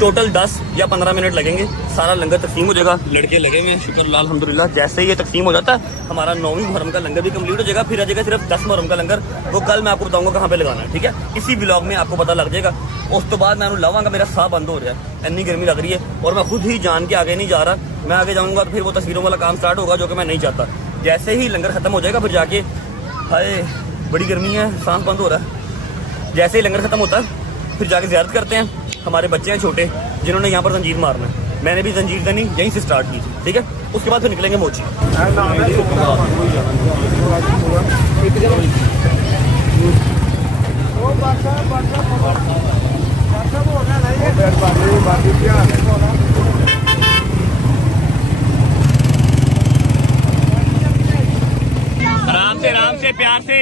Total 10 या 15 minute लगेंगे, सारा लंगर तकसीम हो जाएगा। लड़के लगे हुए हैं शुक्र अल्हम्दुलिल्लाह। जैसे ही ये तकसीम हो जाता है हमारा 9वीं मुहर्रम का लंगर भी कंप्लीट हो जाएगा। फिर आ जाएगा सिर्फ 10 मुहर्रम का लंगर, वो कल मैं आपको बताऊंगा कहाँ पे लगाना है, ठीक है। इसी ब्लॉग में आपको पता लग जाएगा। उस तो बाद मैं लावांगा, मेरा साह बंद हो रहा है, इतनी गर्मी लग रही है और मैं खुद ही जान के आगे नहीं जा रहा। मैं आगे जाऊँगा तो फिर वो तस्वीरों वाला काम स्टार्ट होगा, जो कि मैं नहीं चाहता। जैसे ही लंगर खत्म हो जाएगा फिर जाके, हाय बड़ी गर्मी है, सांस बंद हो रहा है। जैसे ही लंगर खत्म होता है फिर जाके ज़ियारत करते हैं। हमारे बच्चे हैं छोटे जिन्होंने यहाँ पर जंजीर मारना है, मैंने भी जंजीर देनी यहीं से स्टार्ट की थी, ठीक है। उसके बाद फिर निकलेंगे मोची। आराम से प्यार से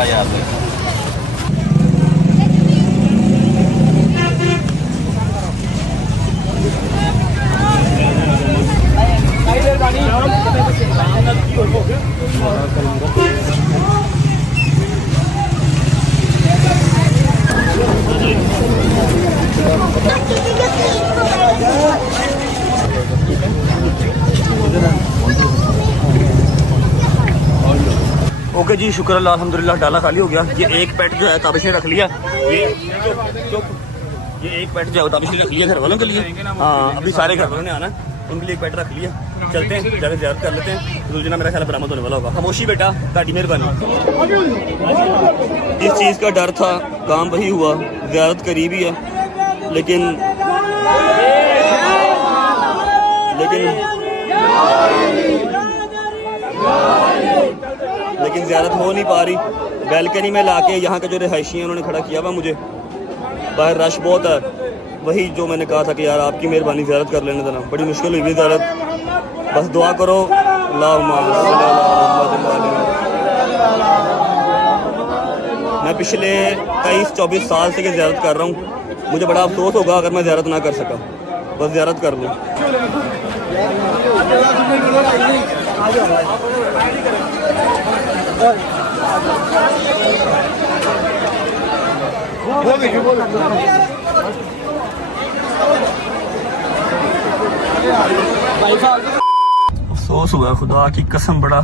यार ओके जी, शुक्र अल्लाह अल्हम्दुलिल्लाह, डाला खाली हो गया। ये एक पेट जो है ताबिश ने रख लिया, ये एक पेट जो है ताबिश ने रख लिया घर वालों के लिए। हाँ, अभी सारे घर वालों ने आना, उनके लिए एक पेट रख लिया। चलते हैं जाकर ज़ियारत कर लेते हैं। दूसरा मेरा ख्याल बरामद होने वाला होगा। खामोशी बेटा, ताड़ी मेहरबानी। इस चीज़ का डर था, काम वही हुआ। ज़ियारत करीब ही है लेकिन ज़ियारत हो नहीं पा रही। बैल्कनी में लाके यहाँ के जो रिहायशी हैं उन्होंने खड़ा किया हुआ मुझे, बाहर रश बहुत है। वही जो मैंने कहा था कि यार आपकी मेहरबानी ज़ियारत कर लेने देना, बड़ी मुश्किल हुई ज़ियारत। बस दुआ करो। मैं पिछले 23-24 साल से ज़ियारत कर रहा हूँ, मुझे बड़ा अफसोस होगा अगर मैं ज़ियारत ना कर सका। बस ज़ियारत कर लूँ। अफसोस हुआ, खुदा की कसम बड़ा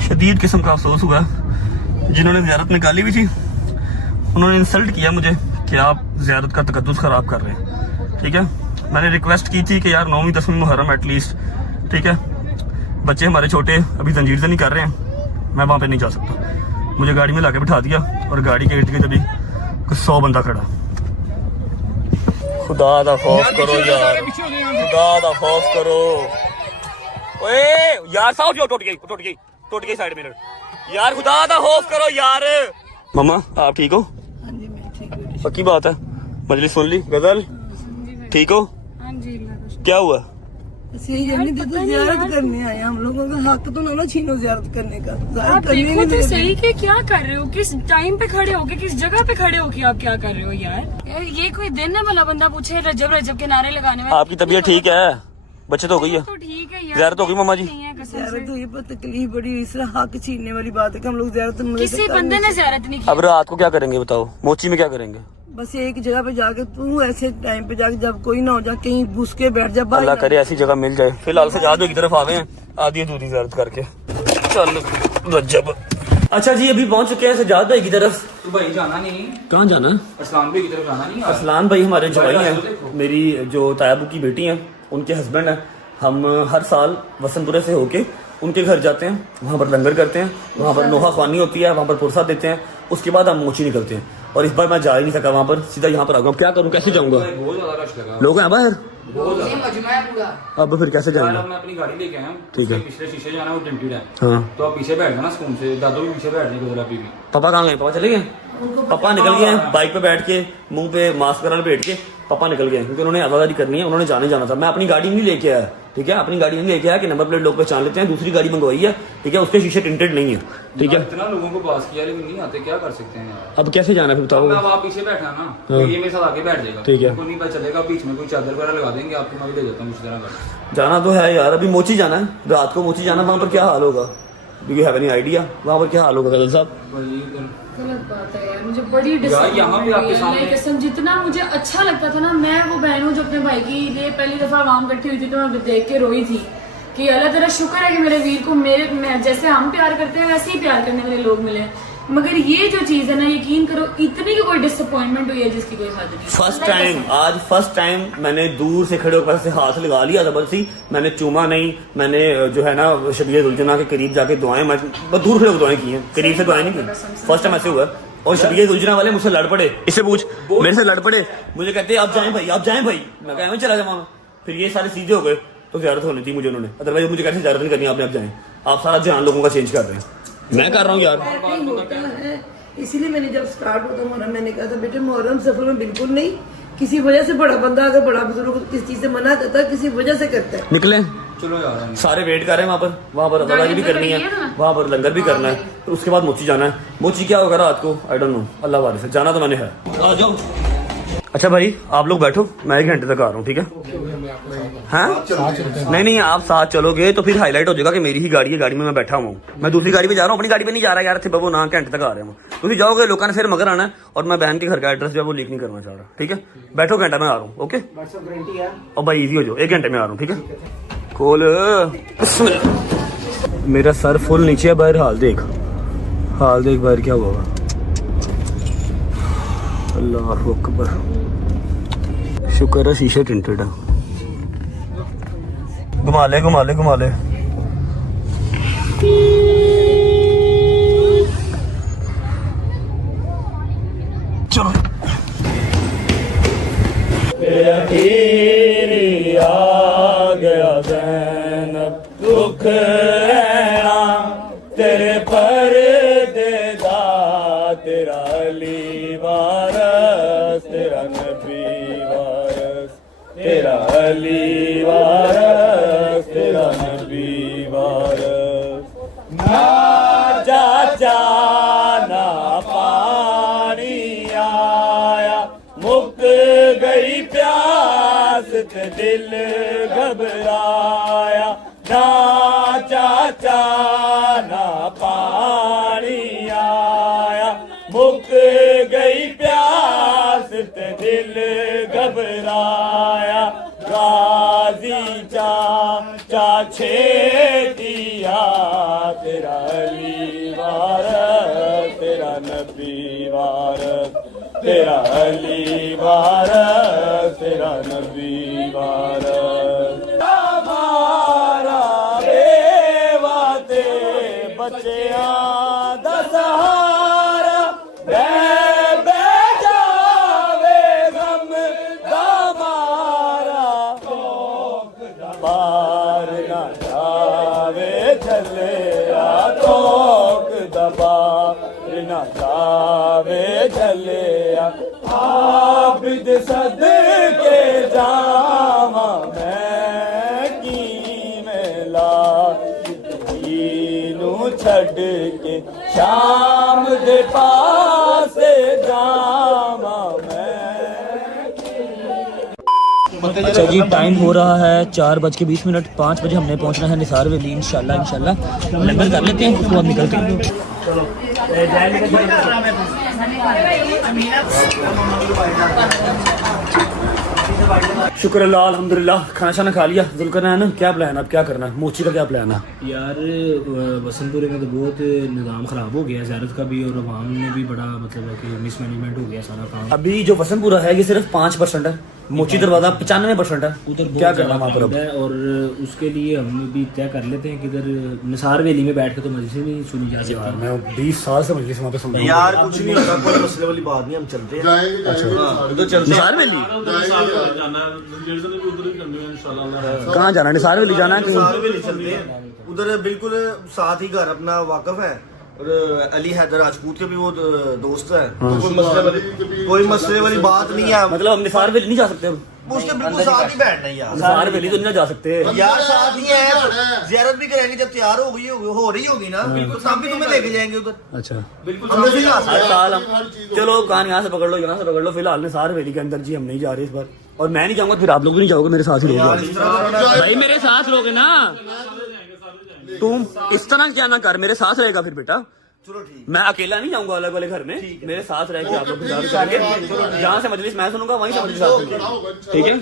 शदीद किस्म का अफसोस हुआ। जिन्होंने ज़ियारत निकाली हुई थी उन्होंने इंसल्ट किया मुझे कि आप ज़ियारत का तकद्दुस ख़राब कर रहे हैं, ठीक है। मैंने रिक्वेस्ट की थी कि यार 9वीं 10वीं मुहर्रम एटलीस्ट, ठीक है। बच्चे हमारे छोटे अभी जंजीर से नहीं कर रहे हैं, मैं वहाँ पे नहीं जा सकता। मुझे गाड़ी में लाके बिठा दिया और गाड़ी के इर्द गिर्द अभी 100 बंदा खड़ा। खुदा दा खौफ करो यार, खुदा दा खौफ करो। ओए यार साउथ जो टूट गई साइड मिरर यार, खुदा दा खौफ करो यार। मम्मा आप ठीक हो? हाँ जी मैं ठीक हूँ। पक्की बात है? मजलिस सुन ली? गजल ठीक हो? हाँ जी। क्या हुआ? ज़ियारत करने आए, हम लोगों का हक तो ना छीनो ज़ियारत करने का। आप देखो तो सही कि क्या कर रहे हो, किस टाइम पे खड़े होके, किस जगह पे खड़े होके आप क्या कर रहे हो यार। ये कोई दिन है भला बंदा पूछे रजब के नारे लगाने में। आपकी तबीयत ठीक है? बचत हो गई है? तो ठीक है यार, ज़ियारत हो गई मम्मा जी? ज़ियारत हुई पर तकलीफ बड़ी हुई, इसलिए हक छीनने वाली बात है कि हम लोग ज़ियारत किसी बंदे ने ज़ियारत नहीं की। अब रात को क्या करेंगे बताओ? मोची में क्या करेंगे? बस एक जगह पे जाके तू ऐसे टाइम पे जाके जब कोई ना हो जा, कहीं घुस के बैठ जा। अल्लाह करे ऐसी जगह मिल जाए। फिलहाल सजाद की तरफ आवे हैं, आधी अधूरी ज़ियारत करके। चल रजब। अच्छा जी, अभी पहुंच चुके हैं सजाद भाई की तरफ। तो भाई जाना नहीं, कहाँ जाना है? असलान भाई की तरफ जाना नहीं। असलान भाई हमारे जवाई हैं, मेरी जो तायाबू की बेटी हैं उनके हस्बैंड हैं। हम हर साल वसंतपुरे से होके उनके घर जाते हैं, वहाँ पर लंगर करते हैं, वहाँ पर नोहा ख्वानी होती है, वहाँ पर पुरसा देते हैं, उसके बाद हम मोची निकलते हैं। और इस बार मैं जा ही नहीं सका वहाँ पर, सीधा यहाँ पर आ गया। क्या करूँ, कैसे जाऊँगा? बहुत ज्यादा रश लगा, लोग हैं बाहर, बहुत ज्यादा। अब फिर कैसे जाएंगे? मैं अपनी गाड़ी लेके आया हूँ, ठीक है। पिछले शीशे जाना वो टिंटेड है, हाँ तो आप पीछे बैठ जाना सुकून से। दादू भी पीछे बैठ जाएगा अभी भी। पापा कहाँ गए? पापा चले गए? पापा निकल गए हैं बाइक पे बैठ के, मुंह पे मास्क वगैरह बैठ के पापा निकल गए, क्योंकि उन्होंने आवाजारी करनी है, उन्होंने जाना था। मैं अपनी गाड़ी नहीं लेके आया, ठीक है। अपनी गाड़ी में लेके आया कि नंबर प्लेट लोग पहचान लेते हैं, दूसरी गाड़ी मंगवाई है, ठीक है, उसके शीशे टिंटेड नहीं है, ठीक है। इतना लोगों को पास किया लेकिन नहीं आते, क्या कर सकते हैं यार। अब कैसे जाना है बताओ। अब आप पीछे बैठा ना तो ये मेरे साथ आके बैठ जाएगा, ठीक है। कोई नहीं पता चलेगा, बीच में कोई चादर वगैरह लगा देंगे आपको, मैं भी ले जाता हूँ उसी तरह कर। जाना तो है यार, अभी मोची जाना है, रात को मोची जाना, वहाँ पर क्या हाल होगा, do you have any idea वहाँ पर क्या हाल होगा कदल साहब। गलत बात है यार, मुझे बड़ी यहाँ भी आपके सामने कसम, जितना मुझे अच्छा लगता था ना, मैं वो बहन हूँ जो अपने भाई की लिए पहली दफा आवाम इकट्ठी हुई थी तो मैं देख के रोई थी कि अल्लाह तेरा शुक्र है कि मेरे वीर को मैं जैसे हम प्यार करते हैं वैसे ही प्यार करने वाले लोग मिले। मगर ये जो चीज है ना, यकीन करो इतनी की कोई डिसअपॉइंटमेंट हुई है जिसकी कोई हद नहीं। फर्स्ट टाइम मैंने दूर से खड़े होकर से हाथ लगा लिया जबरदस्ती, मैंने चूमा नहीं, मैंने जो है ना शबीर उलझना के करीब जाके दुआएं, मैं दूर खड़े होकर दुआएं की हैं, करीब से दुआएं नहीं की, फर्स्ट टाइम ऐसे हुआ। और शबीर उलझना वाले मुझसे लड़ पड़े, इससे पूछ, मेरे से लड़ पड़े, मुझे कहते आप जाएं भाई, आप जाएं भाई, मैं कहा मैं चला जाऊंगा। फिर ये सारे सीधे हो गए तो ज़्यारत होनी थी मुझे उन्होंने, अदरवाइज मुझे कैसे ज़्यारत नहीं करनी, आपने आप जाएं, आप सारा ध्यान लोगों का चेंज कर रहे हैं, मैं कर रहा हूँ यार। होता है, इसीलिए मैंने जब स्टार्ट होता मुहर्रम मैंने कहा था बेटे मुहर्रम सफर में बिल्कुल नहीं, किसी वजह से बड़ा बंदा अगर बड़ा बुजुर्ग को किस चीज से मना करता है किसी वजह से करता है। निकले चलो यार, सारे वेट कर रहे हैं वहाँ पर अदालत भी करनी है, वहाँ पर लंगर भी करना है, तो उसके बाद मोची जाना है। मोची क्या होगा रात को आई डोंट नो, अल्लाह वाले से जाना तो मैंने है। आ जाओ। अच्छा भाई आप लोग बैठो, मैं 1 घंटे तक आ रहा हूँ, ठीक है। हाँ नहीं आप साथ चलोगे तो फिर हाईलाइट हो जाएगा कि मेरी ही गाड़ी है, गाड़ी में मैं बैठा हुआ हूँ, मैं दूसरी गाड़ी पे जा रहा हूँ, अपनी गाड़ी पे नहीं जा रहा यार, थे बाबू ना घंटे तक आ रहे हैं, तुम जाओगे लोगों ने फिर मगर आना है, और मैं बहन के घर का एड्रेस जो है वो लीक नहीं करना चाह रहा, ठीक है। बैठो घंटा में आ रहा हूँ, ओके। और भाई इजी हो जाओ, 1 घंटे में आ रहा हूँ, ठीक है। खोल, मेरा सर फुल नीचे है, बाहर हाल देख बाहर क्या हुआ। अल्लाह अकबर, शुक्र है शीशे टिंटेड है। घुमा ले चलो। आ गया ज़ैनब दुख रहना तेरे पर्देदा, तेरा अली वारस, तेरा नबी वारस, तेरा अली वारस, तेरा नबी वारस। ना चाचा ना पानी आया, मुक गई प्यास ते दिल घबराया। ना चाचा ना पानी आया, मुक गई प्यास ते दिल घबराया। गाजी चाचा छेतिया, तेरा अली वारस, तेरा नबी वारस, तेरा अली वारस, तेरा नबी वारस। हमारा बेवा ते बच्चियां दा सहारा, बे जावे गम दा मारा, बार ना जावे चलिया तोक दबार ना जावे चलिया। आबिद सदके जावा मैं की मेला, नू छड़ के शाम दे पास जावा मैं। अच्छा जी टाइम हो रहा है 4:20, 5 बजे हमने पहुंचना है निसार वैली, इंशाल्लाह लंगर कर लेते हैं उसके बाद निकलते हैं। शुक्र अल्लाह अल्हम्दुलिल्लाह, खाना शाना खा लिया। जुल्करनैन क्या प्लान है, अब क्या करना है, मोची का क्या प्लान है यार। वसंतपुरे में तो बहुत निज़ाम ख़राब हो गया ज़ियारत का भी, और अवाम ने भी बड़ा मतलब कि मिसमैनेजमेंट हो गया सारा काम। अभी जो वसंतपुरा है ये सिर्फ 5% है, मोची दरवाजा 95% है, उधर क्या करना वहाँ पर अब। और उसके लिए हम भी तय कर लेते हैं कि इधर निसार वैली में बैठ के तो मजलिसें भी सुनी जा सकती हैं। मैं 20 साल से मजलिस वहाँ पे सुन रहा हूँ यार, कुछ नहीं होता, कोई मसले वाली बात नहीं, हम चलते हैं। उधर चलते निसार वैली कहाँ जाना है, निसार वैली जाना है हैं, चलते हैं उधर, बिल्कुल साथ ही घर अपना वाकफ है, और अली हैदर राजपूत के भी वो दोस्त है, तो कोई मसले वाली बात नहीं है। मतलब हम निसार वैली नहीं जा सकते अब। उसके बिल्कुल साथ ही बैठना है यार। निसार वैली तो नहीं ना जा सकते। यार साथ ही है, ज़ियारत भी कराएंगे जब तैयार हो रही होगी ना, बिल्कुल हम भी तुम्हें लेके जाएंगे उधर। अच्छा हम नहीं जा सकते। हर साल हम चलो कान यहाँ से पकड़ लो, यहाँ से पकड़ लो, फिलहाल निसार वैली के अंदर जी हम नहीं जा रहे इस बार, और मैं नहीं जाऊंगा, फिर आप लोग भी नहीं जाओगे, मेरे साथ ही यार रहोगे इस तरह तो ना- भाई, मेरे साथ रहोगे ना तुम, इस तरह क्या ना कर, मेरे साथ रहेगा फिर बेटा, चलो ठीक। मैं अकेला नहीं जाऊंगा अलग वाले घर में, मेरे साथ रह के आप लोग गुजारिश करेंगे, जहाँ से मजलिस मैं सुनूंगा वहीं से मजलिस आप सुनिए, ठीक है।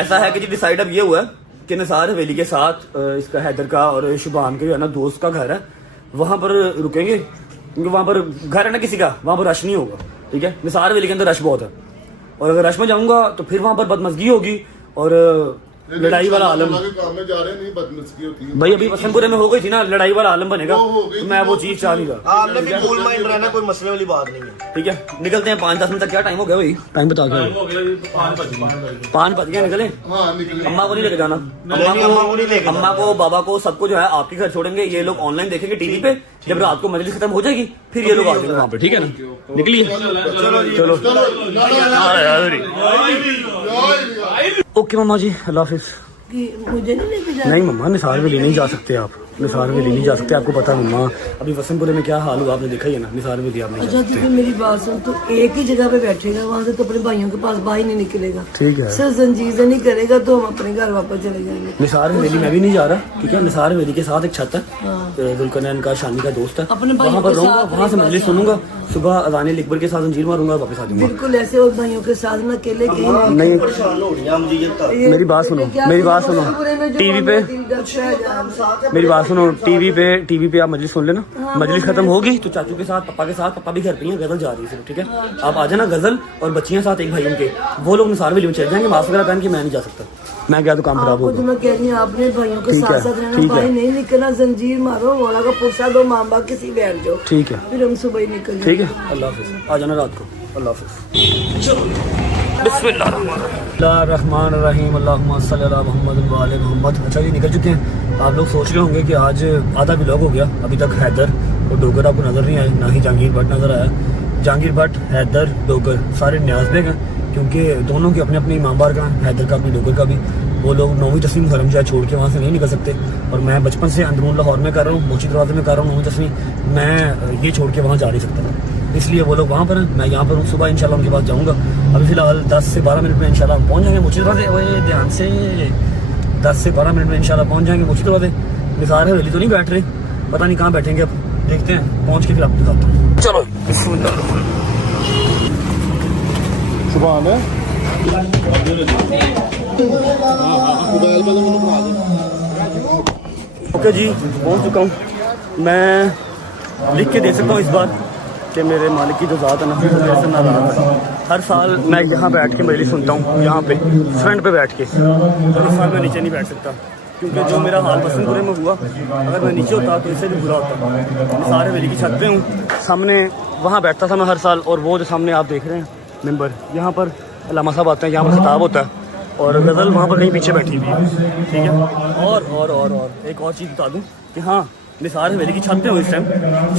ऐसा है कि जी डिसाइड अब ये हुआ है कि निसार हवेली के साथ इसका हैदर का और शुभान के जो है ना दोस्त का घर है, वहां पर रुकेंगे, क्योंकि वहां पर घर है ना किसी का, वहां पर रश नहीं होगा, ठीक है। निसार हवेली के अंदर रश बहुत है, और अगर रश में जाऊंगा तो फिर वहां पर बदमजगी होगी और लड़ाई वाला आलम। भाई अभी वसंतपुरे में हो गई थी ना, लड़ाई वाला आलम बनेगा, तो मैं वो चीज चाह नहीं रहा। आपने भी कूल माइंड रहना, कोई मसले वाली बात नहीं है। ठीक है, निकलते हैं 5-10 मिनट तक। क्या टाइम हो गया भाई? टाइम बता के 5 बज गए, निकले। अम्मा को नहीं लेके जाना, अम्मा को बाबा को सबको जो है आपके घर छोड़ेंगे, ये लोग ऑनलाइन देखेंगे टीवी पे, जब रात को मजलिस खत्म हो जाएगी फिर ये लोग आ जाएंगे वहाँ पे, ठीक है ना। निकलिए, चलो ओके मम्मा जी, अल्लाह हाफिज। कि मुझे नहीं लेके जा। नहीं मम्मा, निसार वैली नहीं जा सकते आप, निसार वैली नहीं जा सकते, आपको पता है मम्मा, अभी वसंतपुरे में क्या हाल हुआ आपने देखा ही है ना, निसार वैली आप नहीं जा अच्छा सकते। ठीक है, मेरी बात सुन, तो एक ही जगह पे बैठेगा, वहां से तो अपने भाइयों के पास बाहर नहीं निकलेगा, ठीक है। सर जंजीर से नहीं करेगा तो हम अपने घर वापस चले जाएंगे। निसार वैली मैं भी नहीं जा रहा, ठीक है। निसार वैली के साथ एक छत है, जुल्करनैन का शानी का दोस्त है, अपने भाइयों वहाँ पर के रहूंगा, साथ वहाँ से मजलिस सुनूंगा, सुबह अजान लिकबर के साथ जंजीर मारूंगा, वापस आ जाऊंगा। बिल्कुल ऐसे और भाइयों के साथ ना अकेले कहीं नहीं, परेशान हो रही है हम जी का। मेरी बात सुनो, मेरी बात सुनो, टीवी पे मेरी बात सुनो, टीवी पे आप मजलिस सुन लेना, मजलिस खत्म होगी तो चाचू के साथ, पापा के साथ, पापा भी घर पे ही हैं, गजल जा रही है सिर्फ, ठीक है। आप आ जाना, गजल और बच्चियां साथ एक भाई उनके, वो लोग निसार वैली में चले जाएंगे, मास्क वगैरह पहन के, मैं नहीं जा सकता, मैं गया तो काम खराब आपको जो होगा। मैं कह रही हूँ, आपने भाइयों के ठीक साथ है, साथ रहना, ठीक है। भाई नहीं निकलना, जंजीर मारो, मौला का पुरसा दो, माँ बाप किसी बैठ जाओ, ठीक है, फिर हम सुबह ही निकल ठीक है, अल्लाह हाफिज, आ जाना रात को, अल्लाह हाफिज। बिस्मिल्लाहिर्रहमानिर्रहीम, अल्लाहुम्मा सल्ली अला मुहम्मद व आले मुहम्मद। अच्छा जी, निकल चुके हैं। आप लोग सोच रहे होंगे कि आज आधा व्लॉग हो गया, अभी तक हैदर और डोगर आपको नज़र नहीं आए, ना ही जहांगीर भट्ट नज़र आया। जहांगीर भट्ट, हैदर, डोगर सारे न्याज बेग हैं, क्योंकि दोनों के अपने अपने इमाम बारगाह, हैदर का भी डोगर का भी। वो लोग 9वीं 10वीं मुहर्रम जो है छोड़ के वहाँ से नहीं निकल सकते, और मैं बचपन से अंदरून लाहौर में कर रहा हूँ, मोची दरवाजे में कर रहा हूँ 9वीं 10वीं, मैं ये छोड़ के वहाँ जा नहीं सकता, इसलिए वो लोग वहाँ पर हैं, मैं यहाँ पर हूँ। सुबह इंशाल्लाह उनके पास जाऊँगा, अभी फिलहाल 10 से 12 मिनट में इंशाल्लाह हम पहुँच जाएंगे मोची दरवाजे। ओए ध्यान से, 10 से 12 मिनट में इंशाल्लाह पहुँच जाएंगे मोची दरवाजे। निसार हवेली तो नहीं बैठ रहे, पता नहीं कहाँ बैठेंगे, अब देखते हैं, पहुँच के फिर आपको बताता हूँ। चलो सुभान है ओके जी, पहुँच चुका हूँ। मैं लिख के दे सकता हूँ इस बार कि मेरे मालिक की जो ज़ात है ना, वो मेरे से नाराज़ है। हर साल मैं यहाँ बैठ के मजलिस सुनता हूँ, यहाँ पे फ्रंट पे बैठ के, और इस साल मैं नीचे नहीं बैठ सकता, क्योंकि जो मेरा हाल वसंतपुरे में हुआ, अगर मैं नीचे होता तो इससे भी बुरा होता। निसार हवेली की छत पे हूँ, सामने वहाँ बैठता था मैं हर साल, और वो जो सामने आप देख रहे हैं मेंबर, यहाँ पर अल्लामा साहब आते हैं, यहाँ पर खिताब होता है, और गज़ल वहाँ पर कहीं पीछे बैठी हुई है, ठीक है। और एक और चीज़ बता दूँ कि हाँ, निसार हवेली की छत पे हूँ इस टाइम।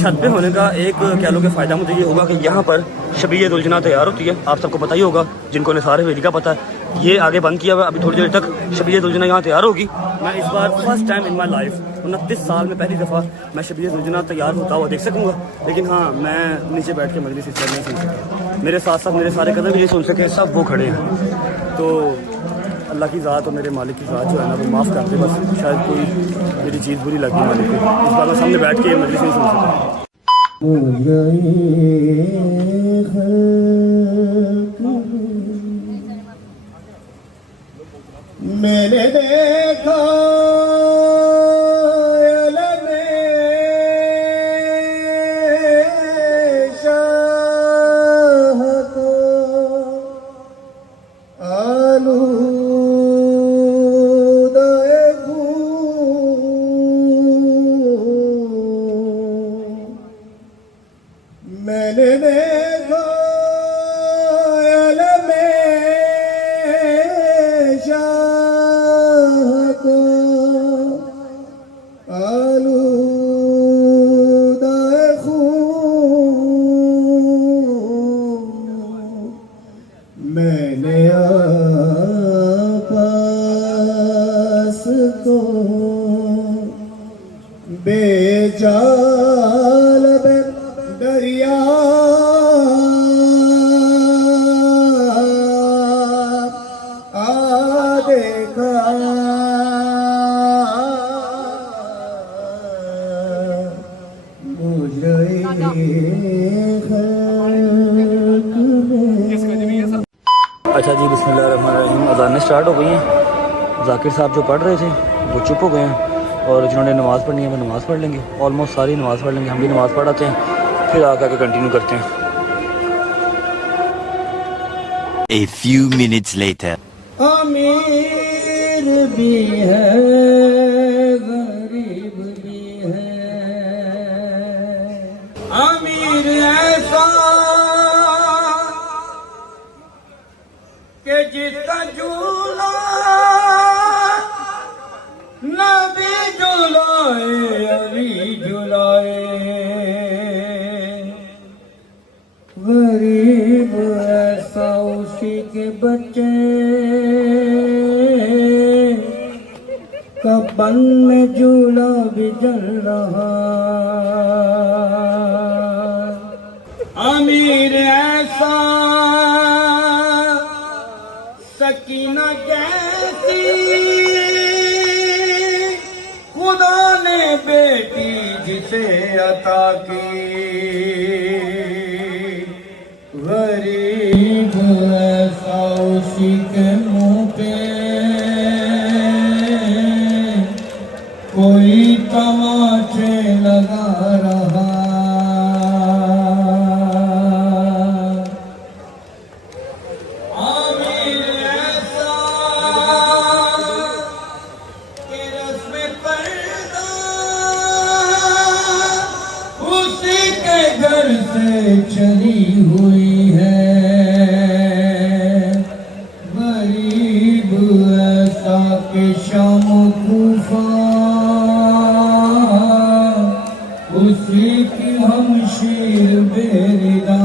छत पे होने का एक कह लो कि फ़ायदा मुझे ये होगा कि यहाँ पर शबीयत उलझना तैयार होती है, आप सबको पता ही होगा, जिनको निसार हवेली का पता है। ये आगे बंद किया हुआ, अभी थोड़ी देर तक शबीयत उलझना यहाँ तैयार होगी। मैं इस बार first time in my life 29 साल में पहली दफ़ा मैं शबीयत उलझना तैयार होता हुआ देख सकूँगा, लेकिन हाँ, मैं नीचे बैठ के मजलिस इस तरह नहीं सुन सका। मेरे साथ साथ मेरे सारे कदम भी ये सुन सके, सब वो खड़े हैं। तो अल्लाह की ज़ात और मेरे मालिक की ज़ात जो है ना, वो माफ़ कर दे, बस शायद कोई मेरी चीज़ बुरी लगी मालिक को, इस बार मैं सामने बैठ के मजलिस नहीं सुन सका। मैंने देखा मैंने देखा मैंने देखा अच्छा जी, बिस्मिल्लाहिर्रहमानिर्रहीम। अज़ानें स्टार्ट हो गई हैं। जाकिर साहब जो पढ़ रहे थे वो चुप हो गए हैं, और जिन्होंने नमाज़ पढ़नी है वो नमाज़ पढ़ लेंगे। ऑलमोस्ट सारी नमाज़ पढ़ लेंगे, हम भी नमाज़ पढ़ाते हैं, फिर आके कंटिन्यू करते हैं। A few minutes later. अमीर भी है गरीब भी है, अमीर ऐसा के जिसका झूला नबी झुलाए अली झुलाए, गरीब ऐसा उसी के बच्चे कब्बन में झूला भी जल रहा, अमीर ऐसा सकीना जैसी खुदा ने बेटी जिसे अता की, गरीब ऐसा उसी के मुंह पे कोई तमाचे लगा रहा, आमिर ऐसा कि रस्म पर्दा उसी के घर से चली हुई है, गरीब ऐसा के शाम कूफा उसी की हम शीर बेरिदा।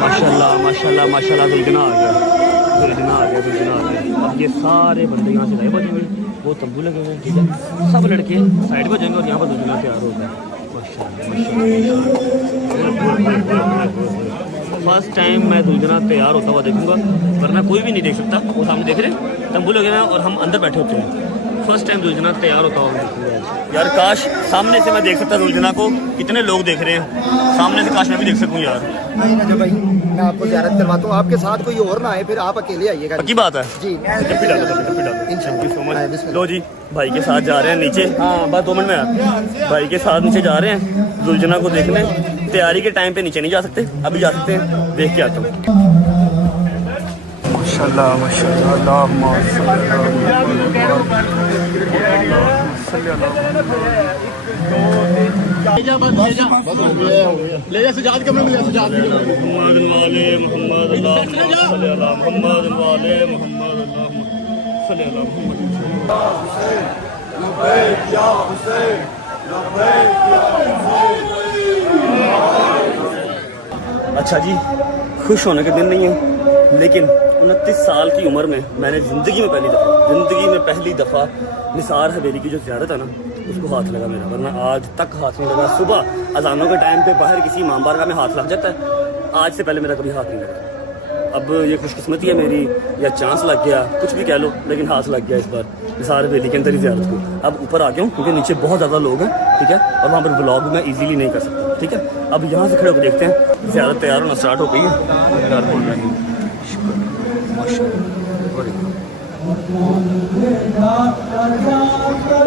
माशाल्लाह माशाल्लाह माशाल्लाह, दुल्हना आ गया, दुल्हना आ गया, दुल्हना आ गया। अब ये सारे बंदे यहाँ से गायब हो जाएंगे, वो तंबू लगे हुए हैं, ठीक है, सब लड़के साइड पर जाएंगे और यहाँ पर दुल्हना तैयार होगा। फर्स्ट टाइम मैं दुल्हना तैयार होता हुआ देखूंगा, वरना कोई भी नहीं देख सकता। वो सामने देख रहे हैं, तंबू लगे हुए हैं और हम अंदर बैठे होते हैं। फर्स्ट टाइम दुल्हना तैयार होता हुआ देखूंगा यार। काश सामने से मैं देख सकता दुल्हना को, कितने लोग देख रहे हैं सामने से, काश मैं भी देख सकूँ यार। नहीं ना जो भाई, मैं आपको ज़ियारत करवाता हूँ, आपके साथ कोई और ना आए, फिर आप अकेले आइएगा। पक्की बात है जी। टप्पी डालो, टप्पी डालो। Thank you so much. लो जी, भाई के साथ जा रहे हैं नीचे। हाँ बस 2 मिनट में यार, भाई के साथ नीचे जा रहे हैं दुल्हना को देखने। तैयारी के टाइम पे नीचे नहीं जा सकते, अभी जा सकते हैं, देख के आता हूँ। माशाल्लाह माशाल्लाह ले जा सजाद के में ले सजाद मोहम्मद वाले मोहम्मद अल्लाह सल्लल्लाहु अलैहि मोहम्मद वाले मोहम्मद अल्लाह सल्लल्लाहु अलैहि लब्बैक या हुसैन लब्बैक या हुसैन। अच्छा जी, खुश होने के दिन नहीं है, लेकिन 29 साल की उम्र में मैंने ज़िंदगी में पहली दफ़ा निसार हवेली की जो ज़ियारत है ना, उसको हाथ लगा मेरा, वरना आज तक हाथ नहीं लगा। सुबह अजानों के टाइम पे बाहर किसी इमाम बारगाह में हाथ लग जाता है, आज से पहले मेरा कभी हाथ नहीं लगा। अब ये खुशकिस्मती है मेरी, या चांस लग गया, कुछ भी कह लो, लेकिन हाथ लग गया इस बार निसार हवेली के अंदर ही ज़ियारत को। अब ऊपर आ गया हूँ क्योंकि नीचे बहुत ज़्यादा लोग हैं, ठीक है, और वहाँ पर ब्लॉग मैं ईजीली नहीं कर सकता, ठीक है। अब यहाँ से खड़े होकर देखते हैं, ज़ियारत तैयार होना स्टार्ट हो गई है।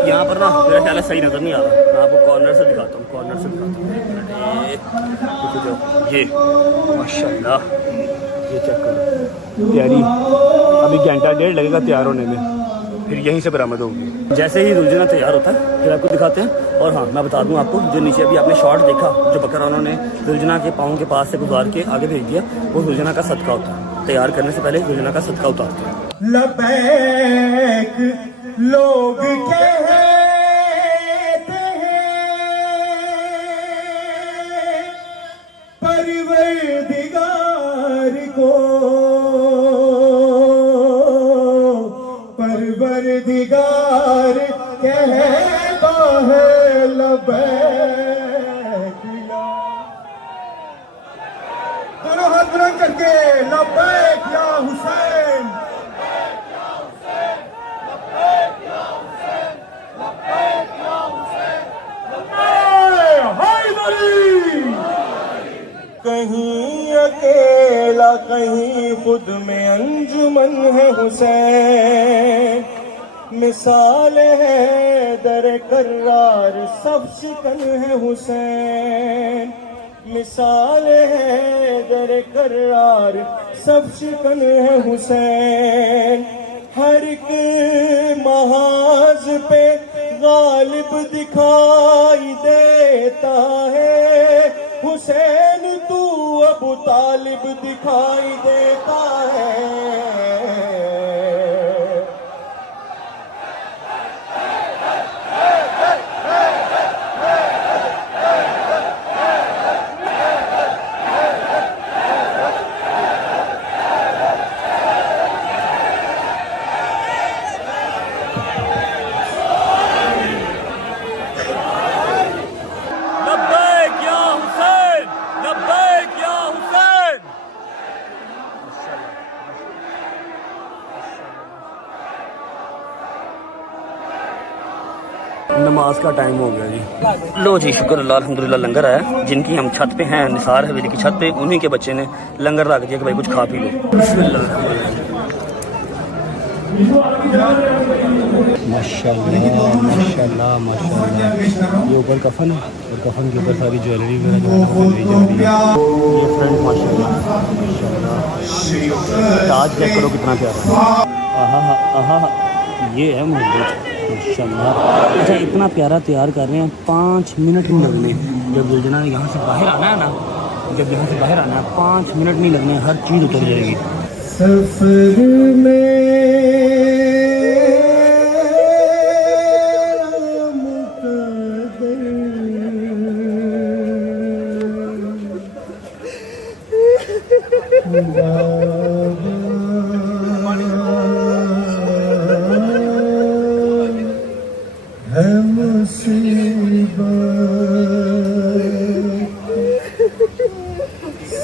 यहाँ पर ना मेरा ख्याल है सही नज़र नहीं आ रहा, मैं आपको कॉर्नर से दिखाता हूँ, कॉर्नर से दिखाता हूँ। ये माशाल्लाह, ये चेक करो तैयारी, अभी घंटा 1.5 लगेगा तैयार होने में, फिर यहीं से बरामद होगी। जैसे ही दुल्हना तैयार होता है फिर आपको दिखाते हैं। और हाँ, मैं बता दूं आपको, जो नीचे अभी आपने शॉट देखा, जो बकरा उन्होंने दुल्हना के पाँव के पास से गुजार के आगे भेज दिया, वो दुल्हना का सदका होता है। तैयार करने से पहले दुल्हना का सदका उतारते हैं। लबैक लोग कहते हैं परवरदिगार को, परवरदिगार कहता है लबैक, दोनों हाथ बुलंद करके लबैक कहीं खुद में अंजुमन है हुसैन, मिसाल है दर करार सब शिकन है हुसैन, मिसाल है दर करार सब शिकन है हुसैन। हर एक महाज पे गालिब दिखाई देता है हुसैन, तू अबू तालिब दिखाई देता है। लब्बैक या हुसैन, लब्बैक या हुसैन। नमाज का टाइम हो गया जी। लो जी, शुक्र अल्लाह अल्हम्दुलिल्लाह लंगर आया। जिनकी हम छत पे हैं, निसार हवेली की छत पे, उन्हीं के बच्चे ने लंगर रख दिया कि भाई कुछ खा पी लो। माशाल्लाह माशाल्लाह माशाल्लाह। ये ऊपर कफन है और कफन के ऊपर सारी ज्वेलरी वगैरह जो है वो दी जा रही है। ये फ्रेंड माशाल्लाह माशाल्लाह, ताज चेक करो कितना प्यारा है। आहा आहा, ये है मोहब्बत माशाल्लाह। अच्छा, इतना प्यारा तैयार कर रहे हैं, 5 मिनट नहीं लगने। जब दुल्हना ने यहाँ से बाहर आना है ना, जब यहाँ से बाहर आना है 5 मिनट नहीं लगने, हर चीज़ उतर जाएगी। सफर में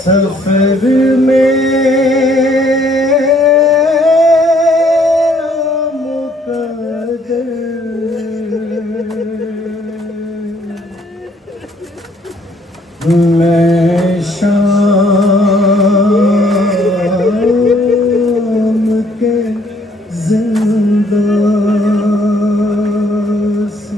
सफर में मैं शाम के जिंदा से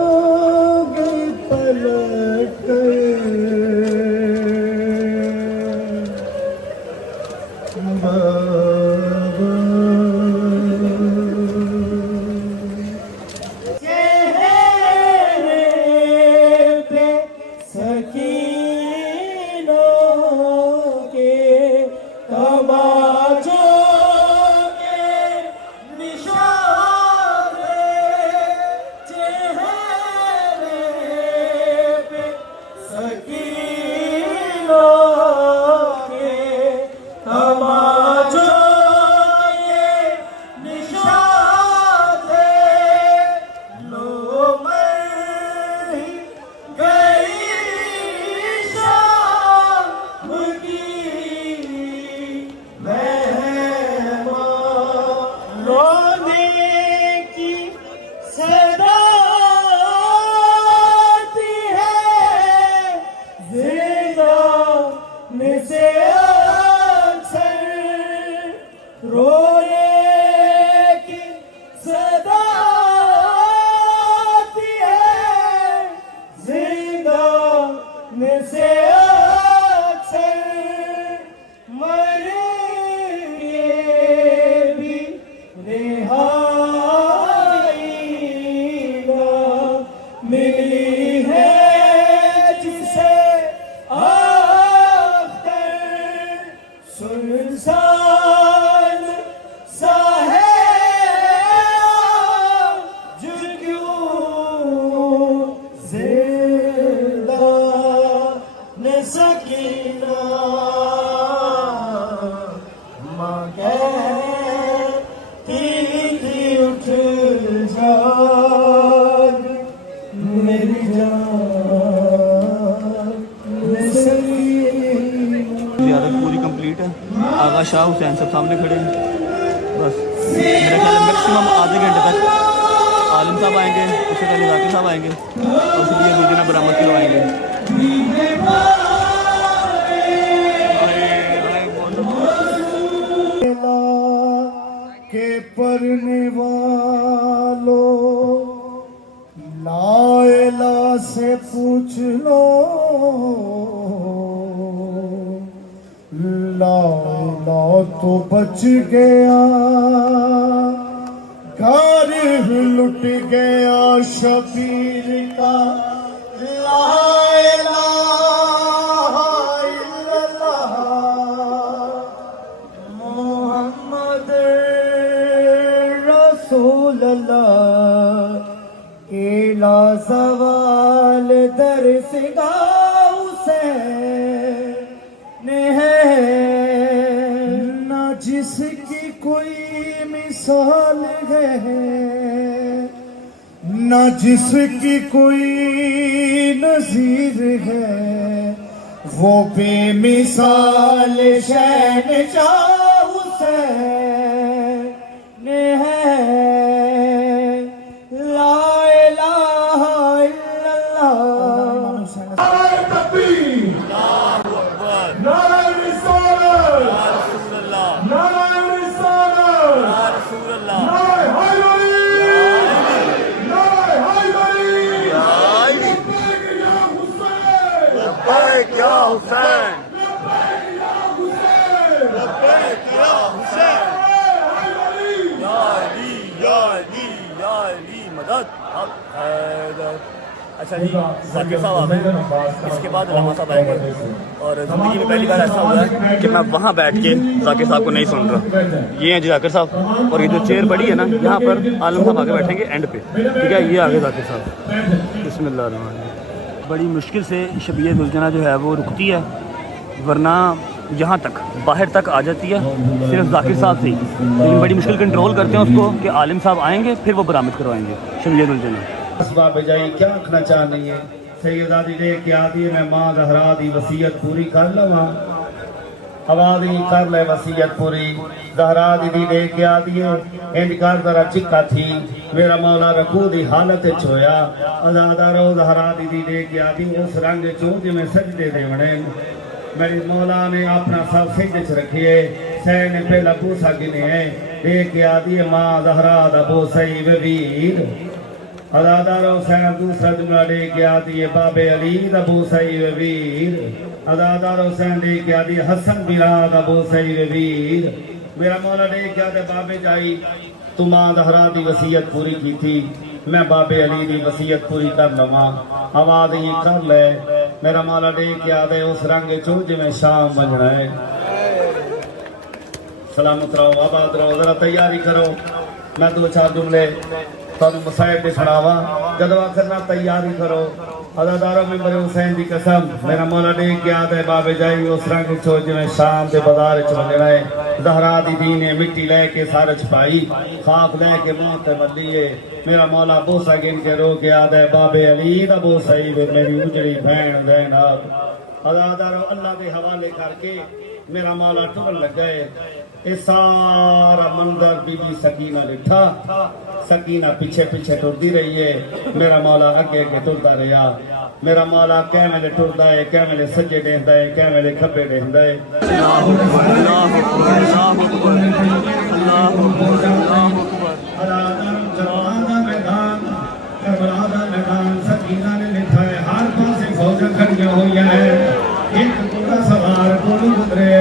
लागे पलट आगा शाह हुसैन सब सामने खड़े हैं। बस मेरा ख्याल है मैक्सिमम आधे घंटे तक आलम आलम साहब आएंगे, उससे पहले जाकिर साहब आएंगे और शबीर दुलजना बरामद करवाएंगे। के परने वालों लायला से पूछ लो, लायला तो बच गया, घर लुट गया शबीर का। लायला मोहम्मद रसूल अल्लाह के ला सवाल दर्स गाओ से है ना जिसकी कोई मिसाल है, ना जिसकी कोई नजीर है, वो बेमिसाल शहनशाह हुसैन है। ला इलाहा इल्लल्लाह। क्या हुसैन, मदद। अच्छा जी, जाकिर साहब आ गए, इसके बाद रामा साहब आएंगे और ज़िंदगी में पहली बार ऐसा हुआ है कि मैं वहाँ बैठ के जाकिर साहब को नहीं सुन रहा। ये हैं जी जाकिर साहब और ये जो चेयर पड़ी है ना, यहाँ पर आलम साहब आगे बैठेंगे एंड पे, ठीक है। ये आगे जाकिर साहब, बिस्मिल्लाह। बड़ी मुश्किल से शबीर दुलजना जो है वो रुकती है, वरना यहाँ तक बाहर तक आ जाती है सिर्फ जाकिर साहब से ही, लेकिन बड़ी मुश्किल कंट्रोल करते हैं उसको कि आलिम साहब आएंगे फिर वो बरामद करवाएंगे शबीर दुलजना। बजाई क्या आखना चाहनी है, सैयदा दी दे के आदि मैं मां जहरा दी वसीयत पूरी कर लवा, आवाज ही कर ले वसीयत पूरी। जहरा दी दे के आदि इंज कर जरा चिक्का थी, मेरा मौला रकू दी हालत च होया, अजादारो जहरा दी दे के आदि उस रंग चो जिवें सजदे देवणे। मेरे मौला ने अपना सब सजदे च रखिए, सै ने पहला बूसा गिने दे के आदि मां जहरा दा बोसा ही वीर। अदादारो सैन दूसरा जुमला दे के आदि बाबे अली दा बोसा ही वीर। अदादारो सैन दे के आदि हसन बिरा दा बोसा ही वीर। मेरा मौला दे के आदि बाबे जाई तू मां जहरा दी वसीयत पूरी की थी, मैं बाबे अली दी वसीयत पूरी कर लवा, आवाज ही कर ले। मेरा मौला दे के आदे उस रंग चो जिवें शाम बनना है। सलामत रहो, आबाद रहो, जरा तैयारी करो, मैं दो चार जुमले तुहानू मुसाहिब दे सुनावा, जदों करना तैयारी करो। अदादारों में मेरे हुसैन की कसम, मेरा मौला ने क्या दे बाबे जाई उस रंग चो जिवें शाम के बाजार च वंजना है। जहरा दी दी ने मिट्टी लैके सारे छपाई, खाक लैके मुंह ते मल्लीए। मेरा मौला बोसा गिन के रो के आदे बाबे अली दा बोसा ही मेरी उजड़ी भैन ज़ैनब। अदादारों अल्लाह के हवाले करके मेरा मौला टुरन लग गए। ये सारा मंजर बीबी सकीना लिठा, सकीना पीछे पीछे टुरदी रही है, मेरा मौला अगे अगे टुरदा रहा। मेरा मौला कै वेले टुरदा है, कै वेले सज्जे देखदा है, कै वेले खब्बे देखदा है। सकीना ने लिखा है हर पासे फौजां खड़ियां होइयां है, एक घोड़ा सवार कोलों गुजरे।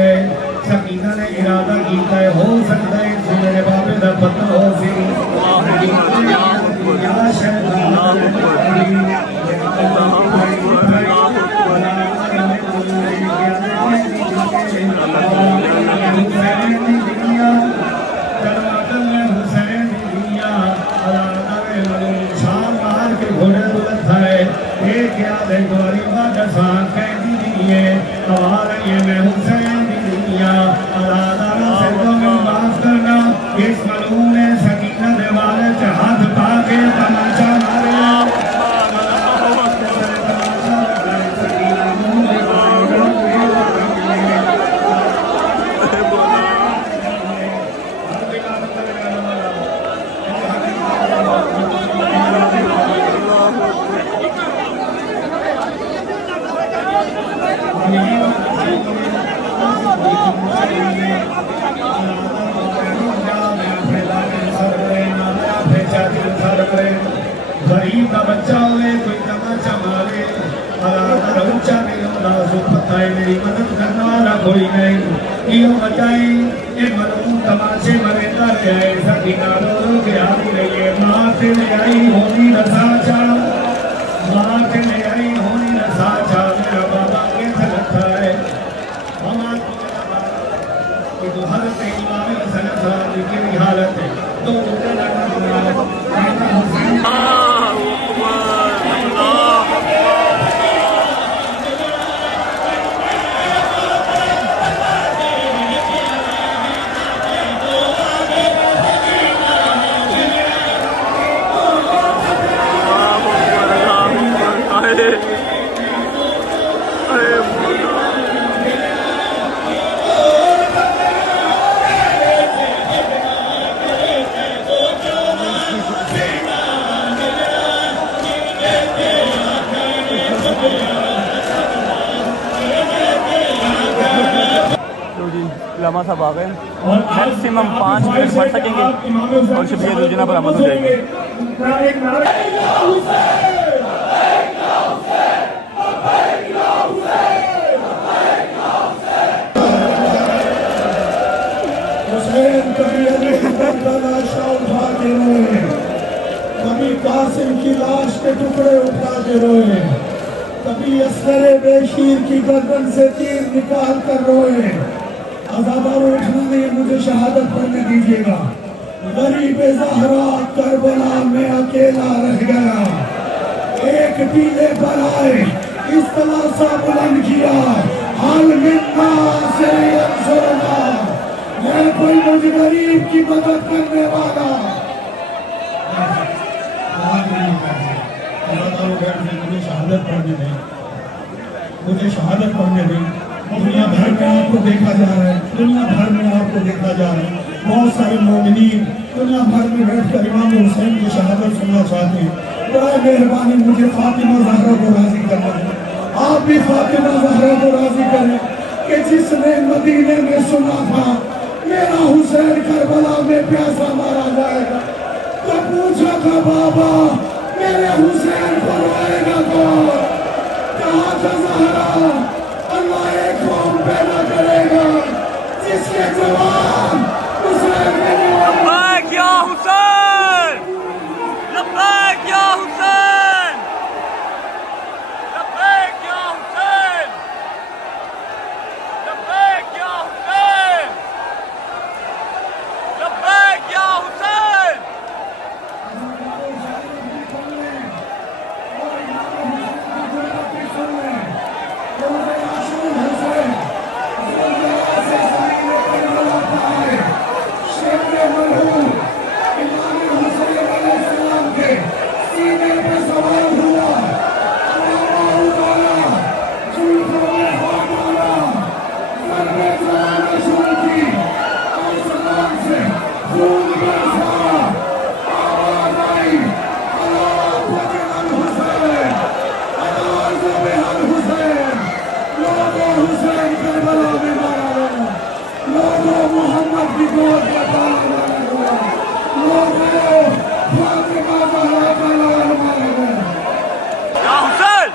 सकीना ने इरादा किया है, हो सकता है इस मेरे बाबे का पता हो सी। हुसैन घोड़े बुलंद है गरीब का बच्चा हुए कोई तमाचा मारे अगर ऊंचा नहीं होता जो पता है मेरी मदद करने वाला कोई नहीं यो बचाई ये मलूम तमाचे मरे कर जाए सकी नारों के आदि रहिए माँ से ले आई होनी रसाचा माँ से ले आई होनी रसाचा मेरा बाबा कैसा लगता है हमारे तो हर इमाम सनत की हालत है तो लम्हा साहब आ गए मैक्सिमम 5 मिनट पढ़ सकेंगे और शुक्रिया योजना पर अमल हो जाएगी। कभी कासिम की लाश के टुकड़े उठा के रोए, कभी असगरे बेशीर की गर्दन से तीर निकाल कर रोए। अज़ाबर उठना नहीं, मुझे शहादत पढ़ने दीजिएगा। गरीब ज़हरा करबला में अकेला रह गया, एक टीले पर आए इस तरह सा बुलंद किया, हाल मिन्ना से अंसुरना, मैं कोई मुझे गरीब की मदद करने वाला। मुझे शहादत पढ़ने नहीं, मुझे शहादत पढ़ने नहीं। दुनिया भर में आपको देखा जा रहा है, दुनिया भर में आपको देखा जा रहा है। बहुत सारे मोमिनीन दुनिया भर में बैठकर इमाम हुसैन की शहादत सुनना चाहते हैं। बड़ा मेहरबानी मुझे फातिमा ज़हरा को राजी करना है। आप भी फातिमा ज़हरा को राजी करें कि जिसने मदीने में सुना था मेरा हुसैन करबला में प्यासा मारा जाएगा, तो पूछा था बाबा मेरे हुसैन को रोएगा कौन? कहा था ज़हरा अल्लाह एक कौम पैदा करेगा जिसके जवान हुसैन के लब्बैक या हुसैन, लब्बैक या हुसैन, लब्बैक या हुसैन, लब्बैक या हुसैन, लब्बैक या हुसैन। मोहम्मद की गोद का ताला हुआ, लोगों फातिमा ज़हरा का लाल मारा गया। या हुसैन,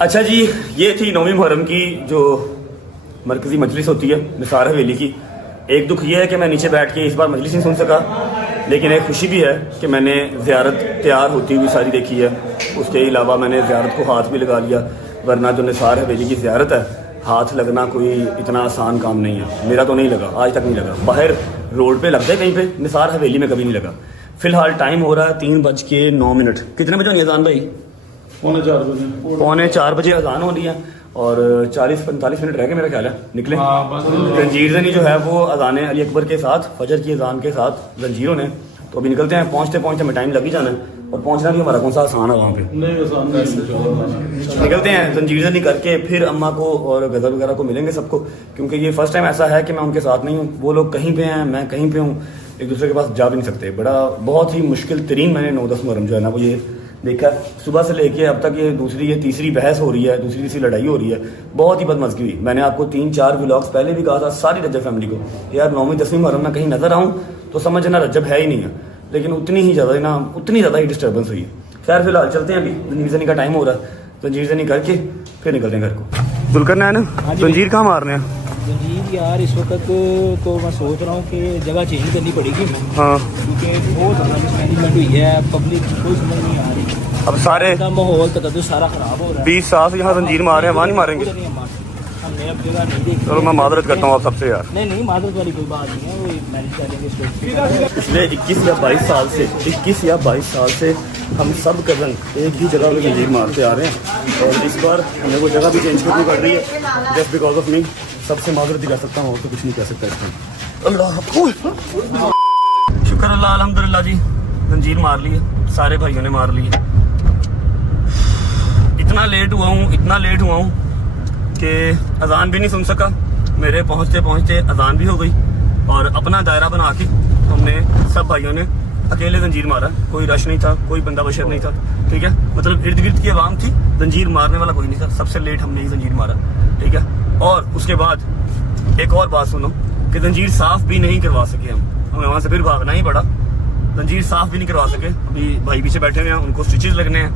अच्छा जी, ये थी 9वीं मुहर्रम की जो मरकजी मजलिस होती है निसार हवेली की। एक दुख ये है कि मैं नीचे बैठ के इस बार मजलिस नहीं सुन सका, लेकिन एक खुशी भी है कि मैंने ज़ियारत तैयार होती हुई सारी देखी है। उसके अलावा मैंने ज़ियारत को हाथ भी लगा लिया, वरना जो निसार हवेली की ज़ियारत है, हाथ लगना कोई इतना आसान काम नहीं है। मेरा तो नहीं लगा, आज तक नहीं लगा। बाहर रोड पे लगता है कहीं पे, निसार हवेली में कभी नहीं लगा। फ़िलहाल टाइम हो रहा है 3:09। कितने बजे होनी है अजान भाई? 3:45 बजे अजान हो रही है और 40-45 मिनट रह गए मेरा ख्याल है निकले। जंजीर जनी जो है वो अजान अली अकबर के साथ, फजर की अजान के साथ जंजीरों ने, तो अभी निकलते हैं। पहुँचते पहुँचते हमें टाइम लग ही जाना है, और पहुँचना भी हमारा कौन सा आसान है वहाँ पे। निकलते हैं जंजीर जनी करके, फिर अम्मा को और गज़ल वगैरह को मिलेंगे सबको, क्योंकि ये फर्स्ट टाइम ऐसा है कि मैं उनके साथ नहीं हूँ। वो लोग कहीं पे हैं, मैं कहीं पे हूँ, एक दूसरे के पास जा भी नहीं सकते। बहुत ही मुश्किल तरीन मैंने 9-10 मुहर्रम जो है ना वो ये देखा। सुबह से लेके अब तक ये दूसरी या तीसरी बहस हो रही है, दूसरी तीसरी लड़ाई हो रही है। बहुत ही बदमज़गी हुई। मैंने आपको 3-4 व्लॉग्स पहले भी कहा था सारी रजब फैमिली को, यार 9वीं-10वीं मुहर्रम में कहीं नजर आऊँ तो समझना रजब है ही नहीं है, लेकिन उतनी ज़्यादा ही डिस्टर्बेंस हुई है। खैर फिलहाल चलते हैं, अभी जंजीर जनी का टाइम हो रहा है, जंजीर जनी करके फिर निकलते हैं घर को। दुलकर जंजीर कहाँ मारने हैं? जंजीर यार इस वक्त तो मैं सोच रहा हूँ कि जगह चेंज करनी पड़ेगी। हाँ, क्योंकि बहुत ज़्यादा मिसमैनेजमेंट हुई है, पब्लिक कोई समझ नहीं आ रही। अब सारे माहौल तक सारा खराब हो रहा है। 20 साल से यहाँ जंजीर मार रहे हैं, वहाँ नहीं मारेंगे। हमने अब जगह नहीं देखी। चलो मैं मादरत करता हूँ आप सबसे यार। नहीं मादरत वाली कोई बात नहीं है, वो मैनेज कर देंगे। पिछले 21 या 22 साल से हम सब कज़न एक ही जगह पे जंजीर मारते आ रहे हैं, और इस बार हमें वो जगह भी चेंज करनी पड़ रही है जस्ट बिकॉज ऑफ मी। सबसे मादरत दिखा सकता हूँ, तो कुछ नहीं कह सकता इसमें। अल्लाह शुक्र अल्लाह अल्हम्दुलिल्लाह जी, जंजीर मार ली है, सारे भाइयों ने मार ली है। इतना लेट हुआ हूँ कि अजान भी नहीं सुन सका। मेरे पहुँचते पहुँचते अजान भी हो गई, और अपना दायरा बना के हमने सब भाइयों ने अकेले जंजीर मारा। कोई रश नहीं था, कोई बंदा बशर नहीं था, ठीक है। मतलब इर्द गिर्द की आवाम थी, जंजीर मारने वाला कोई नहीं था। सबसे लेट हमने ही जंजीर मारा, ठीक है। और उसके बाद एक और बात सुनो कि जंजीर साफ भी नहीं करवा सके हमें वहाँ से फिर भागना ही पड़ा। जंजीर साफ भी नहीं करवा सके। अभी भाई पीछे बैठे हुए हैं, उनको स्टिचेस लगने हैं।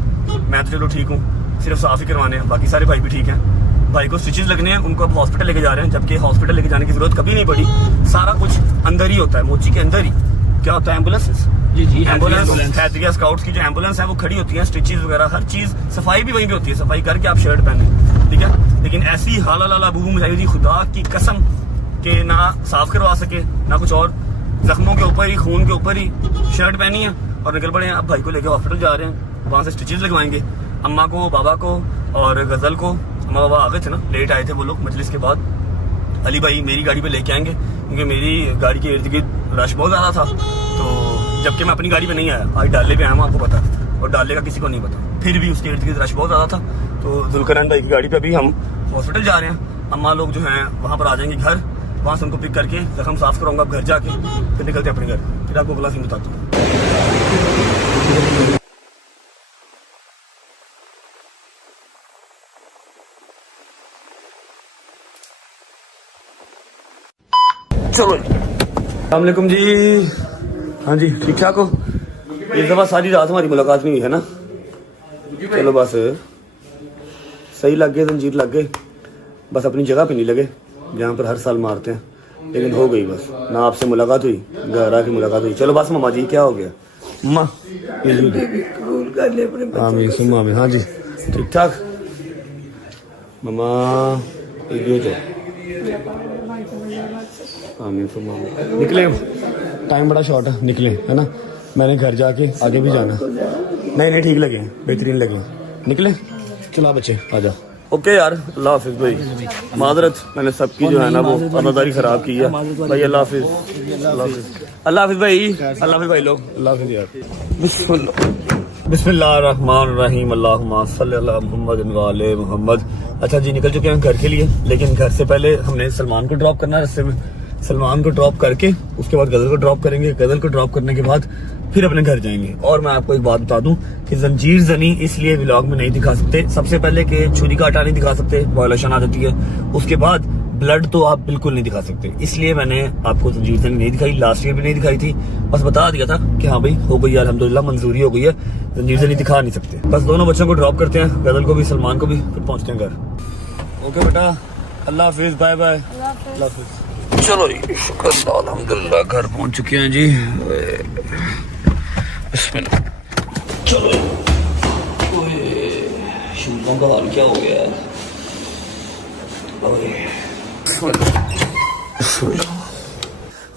मैं तो चलो ठीक हूँ, सिर्फ साफ ही करवाने हैं, बाकी सारे भाई भी ठीक हैं। भाई को स्टिचेस लगने हैं, उनको अब हॉस्पिटल लेके जा रहे हैं, जबकि हॉस्पिटल लेके जाने की जरूरत कभी नहीं पड़ी। सारा कुछ अंदर ही होता है, मोची के अंदर ही। क्या होता है? एम्बुलेंस। जी एम्बुलेंस। हैदरिया स्काउट्स की जो एम्बुलेंस है वो खड़ी होती है, स्टिचेस वगैरह हर चीज, सफाई भी वहीं पे होती है। सफाई करके आप शर्ट पहने, ठीक है। लेकिन ऐसी हाला बूबू मुजाहिदी खुदा की कसम के ना साफ करवा सके ना कुछ और, जख्मों के ऊपर ही, खून के ऊपर ही शर्ट पहनी है और निकल पड़े हैं। अब भाई को लेके हॉस्पिटल जा रहे हैं, वहाँ से स्टिचेस लगवाएंगे। अम्मा को, बाबा को और गजल को, अम्मा बाबा आ गए थे ना, लेट आए थे वो लोग मजलिस के बाद। अली भाई मेरी गाड़ी पे लेके आएंगे, क्योंकि मेरी गाड़ी के इर्द गिर्द रश बहुत ज़्यादा था, तो जबकि मैं अपनी गाड़ी पे नहीं आया, आज डाले पे आया हूँ, आपको पता, और डाले का किसी को नहीं पता। फिर भी उसके इर्द गिर्द रश बहुत ज़्यादा था, तो जुल्करनैन भाई की गाड़ी पे अभी हम हॉस्पिटल जा रहे हैं। अम्मा लोग जो हैं वहाँ पर आ जाएंगे घर, वहाँ से उनको पिक करके जख्म साफ कराऊंगा घर जाके, फिर निकलते हैं अपने घर। फिर आपको अगला सीन बताता हूँ। चलो अस्सलाम वालेकुम जी। हाँ जी, ठीक ठाक हो? इस दफ़ा सारी रात हमारी मुलाकात नहीं हुई है ना। चलो बस सही लग गए, जंजीर लग गए, बस अपनी जगह पे नहीं लगे जहाँ पर हर साल मारते हैं, लेकिन हो गई बस। ना आपसे मुलाकात हुई, घर आके मुलाकात हुई। चलो बस मामा जी, क्या हो गया? माँ कबूल कर ले अपने बच्चों आमीन सुम्मा आमीन। हाँ जी ठीक ठाक मामा, आमीन सुम्मा आमीन। निकले, टाइम बड़ा शॉर्ट है, निकले है ना। मैंने घर जाके आगे भी जाना। नहीं ठीक लगे, बेहतरीन लगे, निकले। चला बच्चे आ जाओ। ओके यार, अल्लाह हाफिज भाई। मादरत, मैंने सबकी जो है ना वो अदादारी खराब की है भाई। अल्लाह हाफिज, अल्लाह हाफिज भाई, अल्लाह हाफिज भाई लोग, अल्लाह हाफिज यार। बिस्मिल्लाहिर्रहमानिर्रहीम, अल्लाहुम्मा सल्ली अला मुहम्मद व आले मुहम्मद। अच्छा जी, निकल चुके हैं घर के लिए, लेकिन घर से पहले हमने सलमान को ड्रॉप करना है रास्ते में। सलमान को ड्रॉप करके उसके बाद गजल को ड्रॉप करेंगे। गजल को ड्रॉप करने के बाद फिर अपने घर जाएंगे। और मैं आपको एक बात बता दूं कि जंजीर जनी इसलिए व्लॉग में नहीं दिखा सकते, सबसे पहले कि छुरी काटा नहीं दिखा सकते, वायलेशन आ जाती है। उसके बाद ब्लड तो आप बिल्कुल नहीं दिखा सकते, इसलिए मैंने आपको जंजीर जनी नहीं दिखाई। लास्ट ईयर भी नहीं दिखाई थी, बस बता दिया था कि हाँ भाई हो गई, अल्हम्दुलिल्लाह मंजूरी हो गई है, जंजीर जनी दिखा नहीं सकते। बस दोनों बच्चों को ड्रॉप करते हैं, गजल को भी सलमान को भी, फिर पहुंचते हैं घर। ओके बेटा, अल्लाह हाफिज, बाय बाय, अल्लाह हाफिज। चलो जी शुक्र अल्हम्दुलिल्लाह घर पहुंच चुके हैं जी। बिस्मिल्लाह। चलो शूज़ों का हाल क्या हो गया है।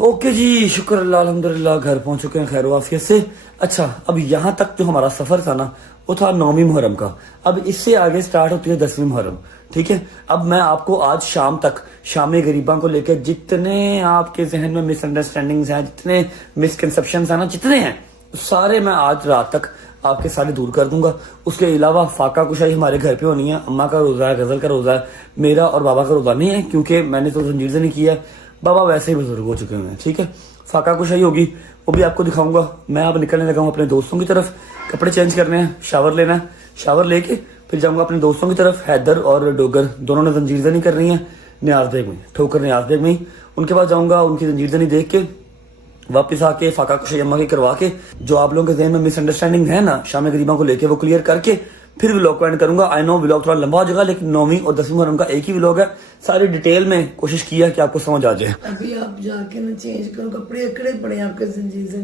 ओके जी शुक्र अल्लाह अल्हम्दुलिल्लाह घर पहुंच चुके हैं खैर वाफियत से। अच्छा अब यहाँ तक जो हमारा सफर था ना वो था 9वीं मुहर्रम का। अब इससे आगे स्टार्ट होती है 10वीं मुहर्रम। ठीक है अब मैं आपको आज शाम तक शाम गरीबा को लेकर जितने आपके जहन में मिसअंडरस्टैंडिंग्स हैं, जितने मिसकंसेप्शंस हैं ना, जितने हैं सारे मैं आज रात तक आपके सारे दूर कर दूंगा। उसके अलावा फाका कुशाई हमारे घर पे होनी है। अम्मा का रोजा है, गजल का रोजा है, मेरा और बाबा का रोजा नहीं है क्योंकि मैंने तो जंजीर से नहीं किया है। बाबा वैसे ही बुजुर्ग हो चुके हैं। ठीक है फाका कुशाई होगी वो भी आपको दिखाऊंगा। मैं अब निकलने लगा हूँ अपने दोस्तों की तरफ। कपड़े चेंज करने हैं, शावर लेना है, शावर लेके फिर जाऊंगा अपने दोस्तों की तरफ। हैदर और डोगर दोनों ने जंजीरजनी करनी है न्याज़बेग में, ठोकर न्याज़बेग में ही। उनके पास जाऊंगा, उनकी जंजीरजनी देख के वापस आके फाका कुशाई अम्मा के करवा के जो आप लोगों के जहन में मिसअंडरस्टैंडिंग है ना शाम गरीबा को लेके वो क्लियर करके फिर व्लॉग को एंड करूंगा। आई नो व्लॉग थोड़ा लंबा हो जाएगा लेकिन 9वीं और 10वीं मुहर्रम का एक ही व्लॉग है। सारी डिटेल में कोशिश किया कि आपको समझ आ जाए। अभी आप जाके ना चेंज करो, कपड़े अकड़े पड़े हैं आपके जंजीर से।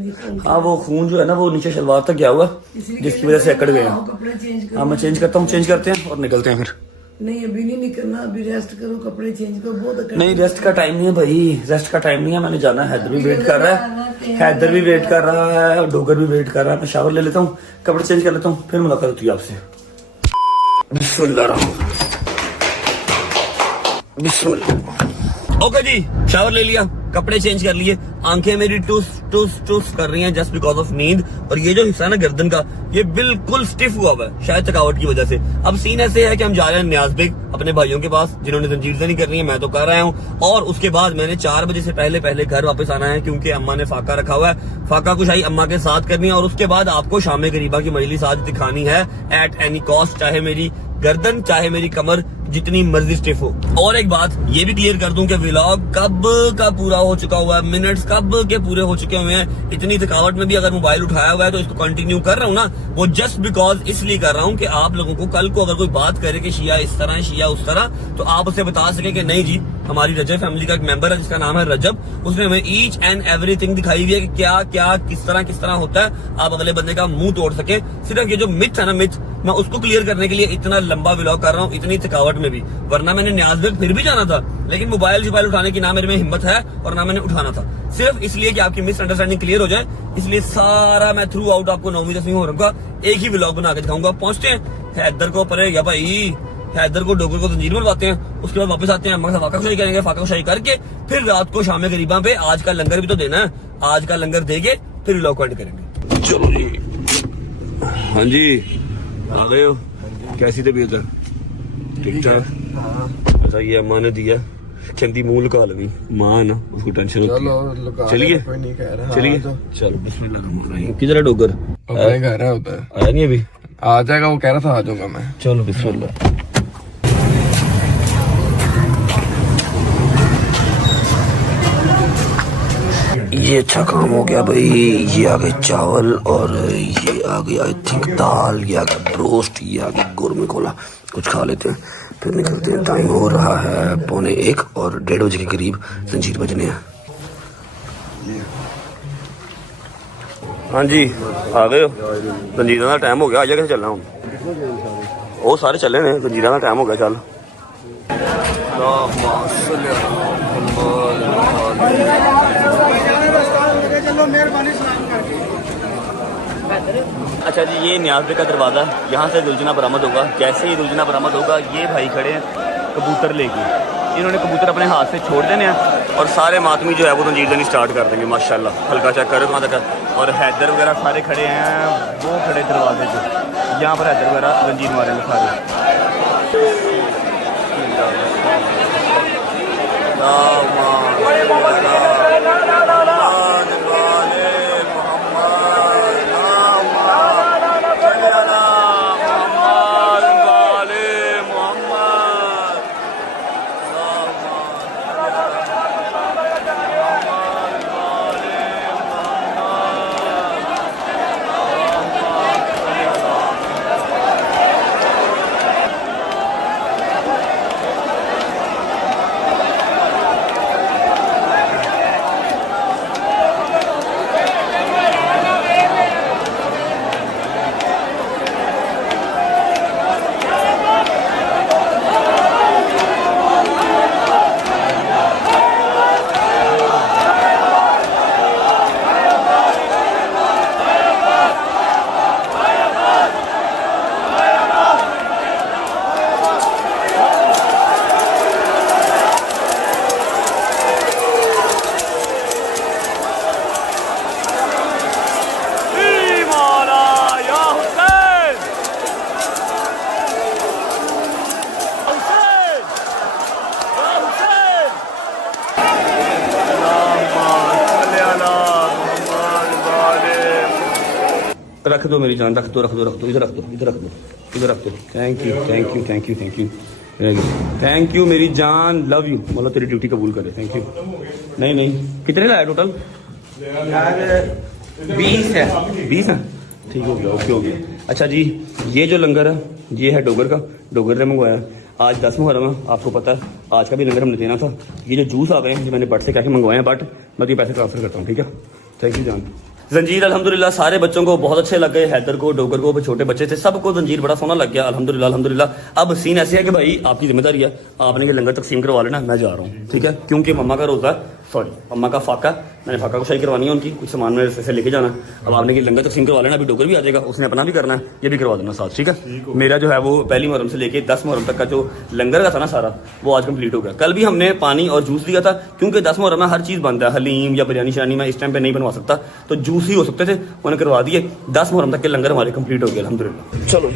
हाँ वो खून जो है ना वो नीचे शलवार तक गया हुआ जिसकी वजह से अकड़ गए हैं। कपड़े चेंज करो। हाँ मैं चेंज करता हूँ, चेंज करते हैं और निकलते हैं फिर। नहीं अभी नहीं निकलना, अभी रेस्ट करो, कपड़े चेंज करो। बहुत अकड़ नहीं रेस्ट का टाइम नहीं है भाई, रेस्ट का टाइम नहीं है। मैंने जाना है, हैदर भी वेट कर रहा है, हैदर भी वेट कर रहा है और डोगर भी वेट कर रहा है। मैं शावर ले लेता हूँ, कपड़े चेंज कर लेता हूँ, फिर मुलाकात होती है आपसे। बिस्मिल्लाह। ओके जी शावर ले लिया, कपड़े चेंज कर लिए, आंखें मेरी टूस टूस टूस कर रही हैं जस्ट बिकॉज ऑफ नींद। और ये जो हिस्सा है ना गर्दन का ये बिल्कुल स्टिफ हुआ हुआ है शायद थकावट की वजह से। अब सीन ऐसे है कि हम जा रहे हैं न्याज़बेग अपने भाइयों के पास जिन्होंने जंजीरजनी करनी है, मैं तो कर रहा हूँ। और उसके बाद मैंने 4 बजे से पहले घर वापस आना है क्योंकि अम्मा ने फाका रखा हुआ है। फाका कुशाई अम्मा के साथ करनी है और उसके बाद आपको शाम गरीबा की मजलिस आज दिखानी है एट एनी कॉस्ट, चाहे मेरी गर्दन चाहे मेरी कमर जितनी मर्जी स्टिफ हो। और एक बात ये भी क्लियर कर दूं कि व्लॉग कब का पूरा हो चुका हुआ है, मिनट्स कब के पूरे हो चुके हुए हैं। इतनी थकावट में भी अगर मोबाइल उठाया हुआ है तो इसको कंटिन्यू कर रहा हूँ ना, वो जस्ट बिकॉज इसलिए कर रहा हूँ कि आप लोगों को कल को अगर कोई बात करे कि शिया इस तरह शिया उस तरह, तो आप उसे बता सके कि नहीं जी हमारी रजब फैमिली का एक मेंबर है जिसका नाम है रजब, उसने हमें ईच एंड एवरीथिंग दिखाई हुई है कि क्या क्या किस तरह होता है। आप अगले बंदे का मुंह तोड़ सके। सिर्फ ये जो मिथ है ना, मिथ मैं उसको क्लियर करने के लिए इतना लंबा व्लॉग कर रहा हूँ इतनी थकावट में भी। वरना मैंने न्याज़बेग फिर भी जाना था लेकिन मोबाइल उठाने की ना मेरे में हिम्मत है और ना मैंने उठाना था, सिर्फ इसलिए कि आपकी मिसअंडरस्टैंडिंग क्लियर हो जाए। इसलिए सारा मैं थ्रू आउट आपको 9वीं 10वीं मुहर्रम का एक ही व्लॉग बना के दिखाऊंगा। पहुंचते हैं हैदर को परे या भाई हैदर को डोगर को जंजीर बनवाते हैं, उसके बाद वापस आते हैं अम्मा से फाका कुशाई करेंगे, फाका कुशाई करके फिर रात को शाम गरीबा पे आज का लंगर भी तो देना है, आज का लंगर देके फिर व्लॉग एंड करेंगे। चलो जी हाँ जी आ गए हो, कैसी तबीयत है? ठीक ठाक। अच्छा ये अम्मा ने दिया कहती मुंह लुका लगी, माँ है ना उसको टेंशन होती है। चलिए चलिए चलो बिस्मिल्लाह। किधर है डोगर? अपने घर है उधर, आया नहीं अभी? आ जाएगा, वो कह रहा था आ जाऊंगा मैं। चलो बिस्मिल्लाह। ये अच्छा काम हो गया भाई। ये आ गए चावल और ये आ गया आई थिंक दाल, ये आ गया ब्रोस्ट, ये आ गया गुड़ में खोला। कुछ खा लेते हैं फिर निकलते हैं। टाइम हो रहा है 1:45 और 1:30 बजे के करीब जंजीर बजने हैं। हाँ जी आ गए हो? जंजीर का टाइम हो गया, आजा कैसे चलना हूँ? वो सारे चले ने, जंजीर का टाइम हो गया। चल अच्छा जी ये न्याज़बेग का दरवाज़ा, यहाँ से दुलजना बरामद होगा। जैसे ही दुलजना बरामद होगा ये भाई खड़े हैं कबूतर लेके, इन्होंने कबूतर अपने हाथ से छोड़ देने हैं और सारे मातमी जो है वो जंजीरजनी स्टार्ट कर देंगे। माशाल्लाह हल्का चेक करो वहाँ तक। और हैदर वगैरह सारे खड़े हैं, वो खड़े दरवाजे से, यहाँ पर हैदर वगैरह जंजीर मारेंगे सारे। रख दो मेरी जान, रख दो रख दो रख दो, इधर रख दो इधर रख दो इधर रख दो। Thank you thank you thank you thank you thank you मेरी जान, लव यू। मतलब तेरी ड्यूटी कबूल करे, थैंक यू। नहीं नहीं कितने का है टोटल? 20 है। 20 है, ठीक हो गया, ओके हो गया। अच्छा जी, ये जो लंगर है ये है डोगर का, डोगर ने मंगवाया। आज 10 मुहर्रम है, आपको पता है आज का भी लंगर हमने देना था। ये जो जूस आ गए हैं जो मैंने बट से क्या मंगवाए हैं, बट मैं तो ये पैसे ट्रांसफर करता हूँ, ठीक है। थैंक यू जान। जंजीर अल्हम्दुलिल्लाह सारे बच्चों को बहुत अच्छे लग गए, हैदर को, डोगर को, छोटे बच्चे थे सबको जंजीर बड़ा सोना लग गया अल्हम्दुलिल्लाह अल्हम्दुलिल्लाह। अब सीन ऐसे है कि भाई आपकी जिम्मेदारी है, आपने ये लंगर तकसीम करवा लेना, मैं जा रहा हूँ, ठीक है। क्योंकि मम्मा का रोज़ा, सॉरी मम्मा का फाका, मैंने फाका को शाही करवानी है उनकी, कुछ सामान मेरे से लेके जाना। अब आपने ये लंगर तकसीम करवा लेना, अभी डोगर भी आ जाएगा, उसने अपना भी करना है, ये भी करवा देना साथ, ठीक है। मेरा जो है वो पहली मुहर्रम से लेके 10 मुहर्रम तक का जो लंगर का था ना सारा, वो आज कंप्लीट हो गया। कल भी हमने पानी और जूस दिया था, क्योंकि 10 मुहर्रम में हर चीज़ बंद है, हलीम या बिरयानी शरानी मैं इस टाइम पे नहीं बनवा सकता, तो जूस ही हो सकते थे, उन्हें करवा दिए। 10 मुहर्रम तक के लंगर हमारे कंप्लीट हो गए अल्हम्दुलिल्लाह। चलो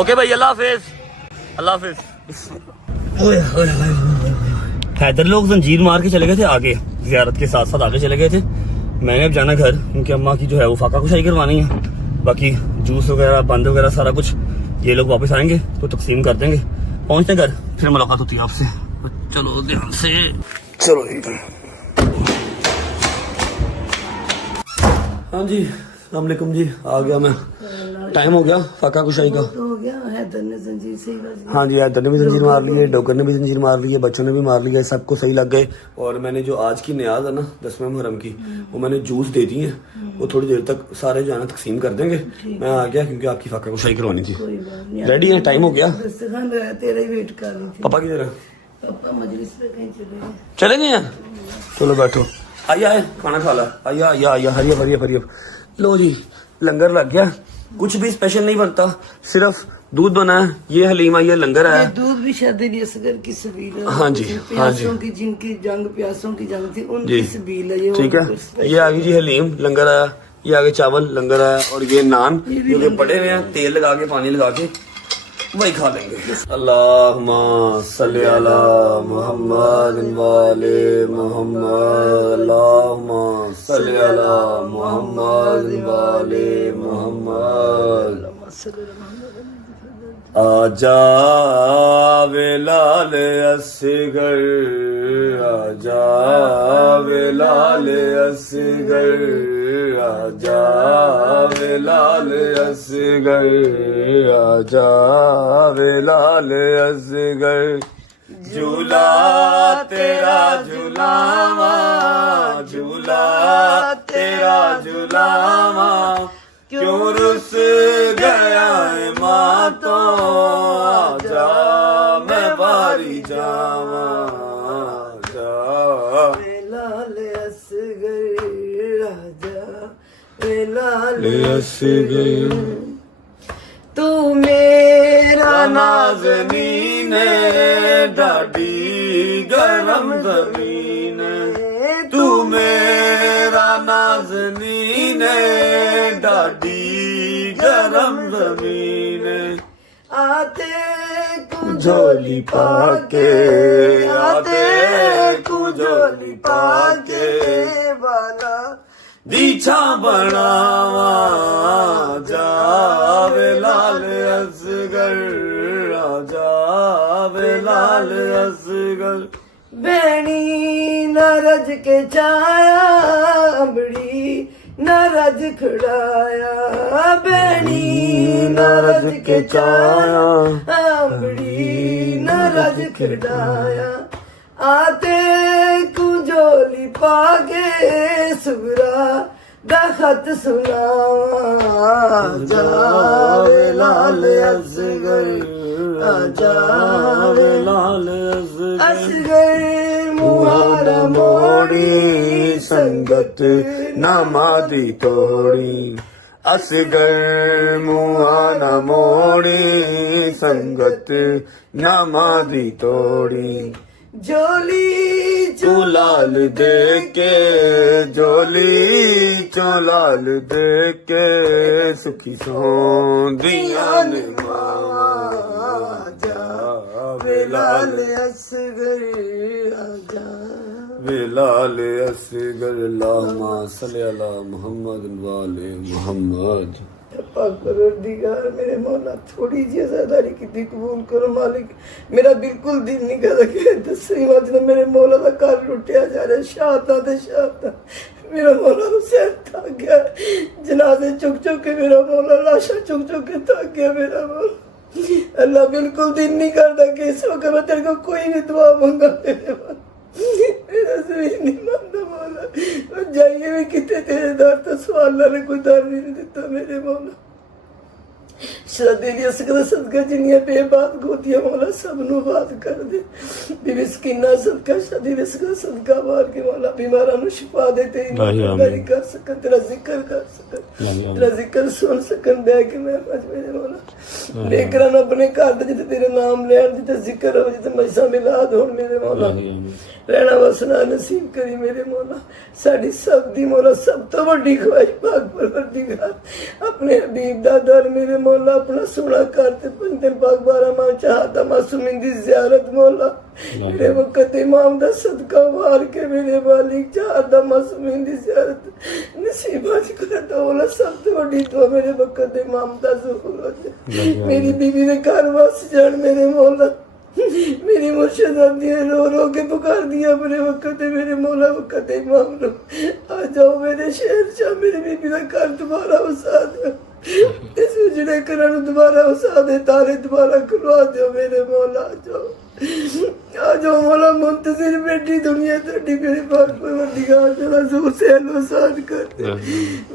ओके भाई, अल्लाह हाफिज, अल्लाह हाफिज। हैदर लोग जंजीर मार के चले गए थे आगे, ज़ियारत के साथ साथ आगे चले गए थे। मैंने अब जाना घर, क्योंकि अम्मा की जो है वो फाका कुशाई करवानी है, बाकी जूस वगैरह बंद वगैरह सारा कुछ ये लोग वापस आएंगे तो तकसीम कर देंगे। पहुंचते घर फिर मुलाकात होती है आपसे। चलो ध्यान से, चलो हाँ जी अस्सलाम वालेकुम जी, आ गया मैं। टाइम हो गया फाका कुशाई का, हो गया। हैदर ने जंजीर सही कर दी। हाँ जी, हैदर ने भी जंजीर मार ली है, डोगर ने भी जंजीर मार ली है, बच्चों ने भी मार लिया है, सबको सही लग गए। और मैंने जो आज की न्याज है ना 10वें मुहर्रम की, वो मैंने जूस दे दी है, वो थोड़ी देर तक सारे जाना तकसीम कर देंगे। मैं आ गया क्योंकि आपकी फाका कुशाई करवानी थी। रेडी है, टाइम हो गया। दस्तरखान लगाया, तेरा ही वेट कर रही थी। पापा की तरह पापा मजलिस पे कहीं चले गए। चले गए हैं, चलो बैठो, आइए आए खाना खा ला, आइए आइए आइए, हरियब हरियब हरियब। लो जी लंगर लग गया, कुछ भी स्पेशल नहीं बनता, सिर्फ दूध बना है, ये हलीमा, ये लंगर है। दूध भी शादी असगर की सबील है। हाँ जी हाँ जी, प्यासों की जिनकी जंग, प्यासों की जंग थी, उनकी सबील है ये, ठीक है। ये आ गई जी हलीम, लंगर आया, ये आगे चावल लंगर आया, और ये नान जो कि पड़े हुए हैं, तेल लगा के पानी लगा के वही खा लेंगे। अल्लाहुम्मा सल्ली अला मुहम्मद वाले मुहम्मद, अल्लाहुम्मा सल्ली अला मुहम्मद वाले मुहम्मद। आजा बिलाल असगर, आजा बिलाल असगर, आजा बिलाल असगर, आजा बिलाल असगर। झूला तेरा झूलावा, झूला तेरा झूलावा, क्यों रुस गया है माँ तो, आजा मैं बारी जावा, जा लाल असगर, राजा लाल असगर। तू मेरा नाज़नीन डाडी गरम ज़मीन, तू मेरा नाज़नीन डाडी गरम ज़मीन। आते झोली पाके, आते झोली पाके, वाला दीछा बनावा, जावे लाल असगर, जावे लाल असगर। बैणी न रज के छाया, अम्बड़ी न रज खड़ाया, बैणी न रज के छाया, अम्बड़ी न रज खड़ाया। आते कुंजोली पागे सुगरा दा खत सुनावा, जावे लाल असगर, जावे लाल असगर। मुहारा मोड़ी संगत नामादी तोड़ी, असगर मुहारा मोड़ी संगत नामादी तोड़ी। जोली चुलाल दे के, जोली चुलाल दे के, सुखी सोंदियां ने मावा, जा बिलाल असगर, आजा बिलाल असगर। अल्लाहुम्मा सल्ली अला मुहम्मद वाले मुहम्मद। पाक परवरदिगार मेरे मौला थोड़ी जी आजादारी की कबूल करो मालिक। मेरा बिल्कुल दिल नहीं करता कि 10वीं बार जब मेरे मौला का घर लुटिया जा रहा शहादत मेरा मौला हुसैन थक गया, जनाजे चुक चुक के मेरा मौला लाशा चुक चुक के थक गया मेरा मौला। अल्लाह बिल्कुल दिल नहीं करता कि इस वक्त मैं तेरे को कोई भी दुआ मांगा मेरे मौला, मेरा जमीन नहीं मानता मौला। जाइए भी कितने तेरे दर तो सवाल ने कोई दर नहीं दिता मेरे मौला। शरदे सदका जिन्नियां बेबाद गोदियां मौला सब नू बात कर दे। बीबी सकीना सदका शादी विसका सदका मार के मौला बीमारां नू शिफा दे, तेरी नामदारी कर सकन, तेरा जिक्र कर सकन, तेरा जिक्र सुन सकन बैठ के मैं आज मेरे मौला। लेकर अपने घर दे जिते तेरे नाम लैन जिते जिक्र हो जिते मजसा मिलाद हो मेरे मौला। रहना वसना नसीब करी मेरे मौला। साड़ी सब दी मौला सब तो बड़ी ख्वाहिश पाक परवरदिगार अपने हबीब दा दर मेरे मौला अपना सोना करते 5 दिन पाक 12 माह चाहता मासूमिन दी ज़ियारत मौला। मेरे वक्त इमाम दा सदका वार के मेरे मालिक चाहता मासूमिन दी ज़ियारत नसीबात कर दो मौला। सब तो बड़ी दुआ मेरे वक्त इमाम दा ज़हूर हो जाए, मेरी बीवी दे घर वस जान मेरे मौला। मेरी मुर्शिदादियाँ रो रो के पुकार दिया अपने वक्त मेरे मौला वक्त इमाम लो आ जाओ मेरे शहर शाह मेरी बीबी का घर दोबारा वसा दो, इस उजड़े घर दोबारा वसा दे, तारे दोबारा खुलवा दो मेरे मौला। आ जाओ मौला मुंतजिर बैठी दुनिया तेरी मेरे पाक परवरदिगार तेरा जोर से अहसान कर दे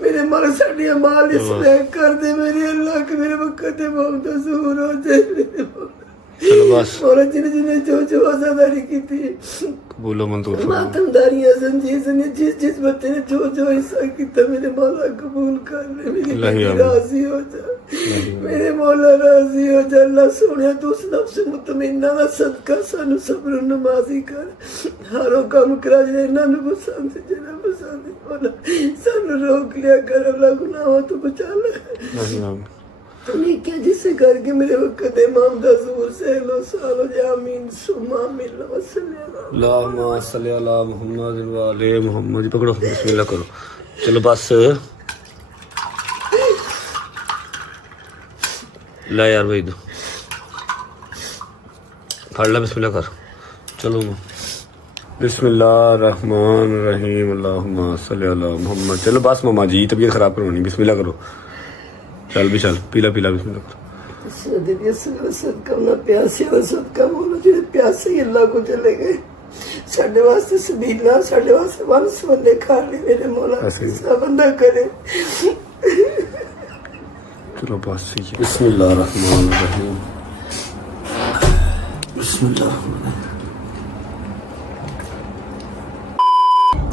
मेरे मौला। साड़ी अमाल इसमें कर दे मेरे अल्लाह के मेरे वक्त इमाम दा ज़हूर हो जाए मेरे मौला। चलो बस और जिन्हें जो आजादारी की थी बोलो मंजूर मातमदारियां ने जिस बच्चे ने जो हिस्सा किया मेरे मौला कबूल कर ले, मेरी राजी हो जा मेरे मौला राजी हो जा। अल्लाह सोने तू उस नफ्स मुतमइन्ना दा सदका सानू सब्र नमाजी कर, हरो काम करा जे इन्हां नू पसंद जेड़ा पसंद मौला सानू रोक लिया कर, अल्लाह गुनाहों तो बचा ले तुम्हें क्या जिससे करके मेरे वक्त इमाम दा ज़हूर से लो सालो आमीन सुमा मिल अल्लाहुम्मा सल्ली अला मुहम्मद व आले मुहम्मद। पकड़ो बिस्मिल्लाह करो। चलो बस ला यार भाई दो फड़ ला बिस्मिल्लाह कर। चलो बिस्मिल्लाह रहमान रहीम अल्लाहुम्मा सल्ली अला मुहम्मद। चलो बस मामा जी तबीयत खराब करवानी, बिस्मिल्लाह करो। चल भी चल पीला पीला बिस्मिल्लाह करो। सदका ना प्यासे दा सदका मौला जेड़े प्यासे ही अल्लाह को चले गए साडे वास्ते सबीला साडे वास्ते वंस बंदे खाने मेरे मौला सब बंदा करे। चलो बस ठीक है। बिस्मिल्लाह रहमान रहीम बिस्मिल्लाह।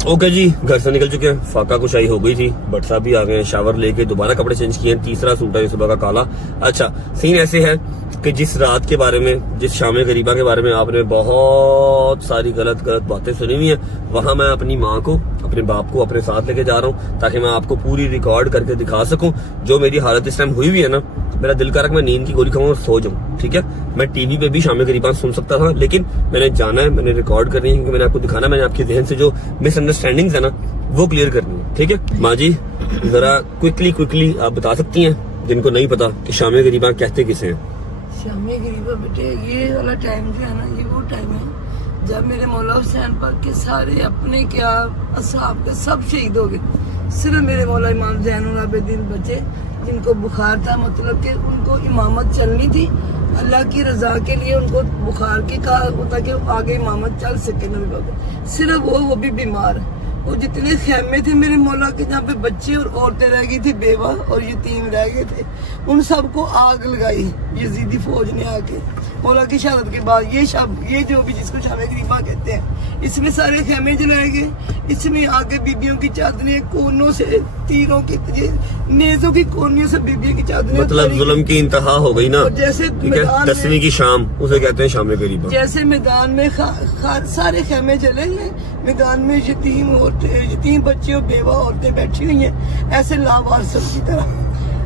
ओके जी घर से निकल चुके हैं, फाका कुशाई हो गई थी, बट साहब भी आ गए हैं, शावर लेके दोबारा कपड़े चेंज किए हैं, तीसरा सूट है सुबह का काला। अच्छा सीन ऐसे है कि जिस रात के बारे में जिस शाम गरीबा के बारे में आपने बहुत सारी गलत बातें सुनी हुई हैं, वहां मैं अपनी माँ को अपने बाप को अपने साथ लेके जा रहा हूँ ताकि मैं आपको पूरी रिकॉर्ड करके दिखा सकूं जो मेरी हालत इस टाइम हुई हुई है ना। मेरा दिल कर रहा मैं नींद की गोली खाऊं और सो जाऊं, ठीक है। मैं टीवी पे भी शाम गरीबा सुन सकता था, लेकिन मैंने जाना है, मैंने रिकॉर्ड करनी है क्योंकि मैंने आपको दिखाना, मैंने आपके जहन से जो मिसअंडरस्टैंडिंग्स है ना वो क्लियर करनी है, ठीक है। माँ जी जरा क्विकली आप बता सकती हैं जिनको नहीं पता कि शाम गरीबा कहते किसे हैं? शामी गरीबा बेटे ये वाला टाइम जो है ना ये वो टाइम है जब मेरे मौला हुसैन पाक के सारे अपने क्या असहाब के सब शहीद हो गए, सिर्फ मेरे मौला इमाम ज़ैनुल आबिदीन बचे जिनको बुखार था, मतलब कि उनको इमामत चलनी थी अल्लाह की रजा के लिए, उनको बुखार के कहा होता कि आगे इमामत चल सके नबी पाक, सिर्फ वो भी बीमार। वो जितने खेमे थे मेरे मौला के जहाँ पे बच्चे और औरतें रह गई थी बेवा और यतीम रह गए थे, उन सबको आग लगाई यजीदी फौज ने आके मौला की शहादत के बाद। ये जो भी जिसको शाम गरीबा कहते हैं इसमें सारे खेमे जलाए गए, इसमें आगे बीबियों की चादरें कोनों से तीरों की नेजों की कोनियों से बीबियों की चादरें, मतलब जुल्म की इंतहा हो गई ना। जैसे 10वीं की शाम उसे कहते हैं शाम गरीबा। जैसे मैदान में सारे खेमे जले हैं, मैदान में यतीम बच्चे और बेवा औरतें बैठी हुई हैं ऐसे लावारिसों की तरह।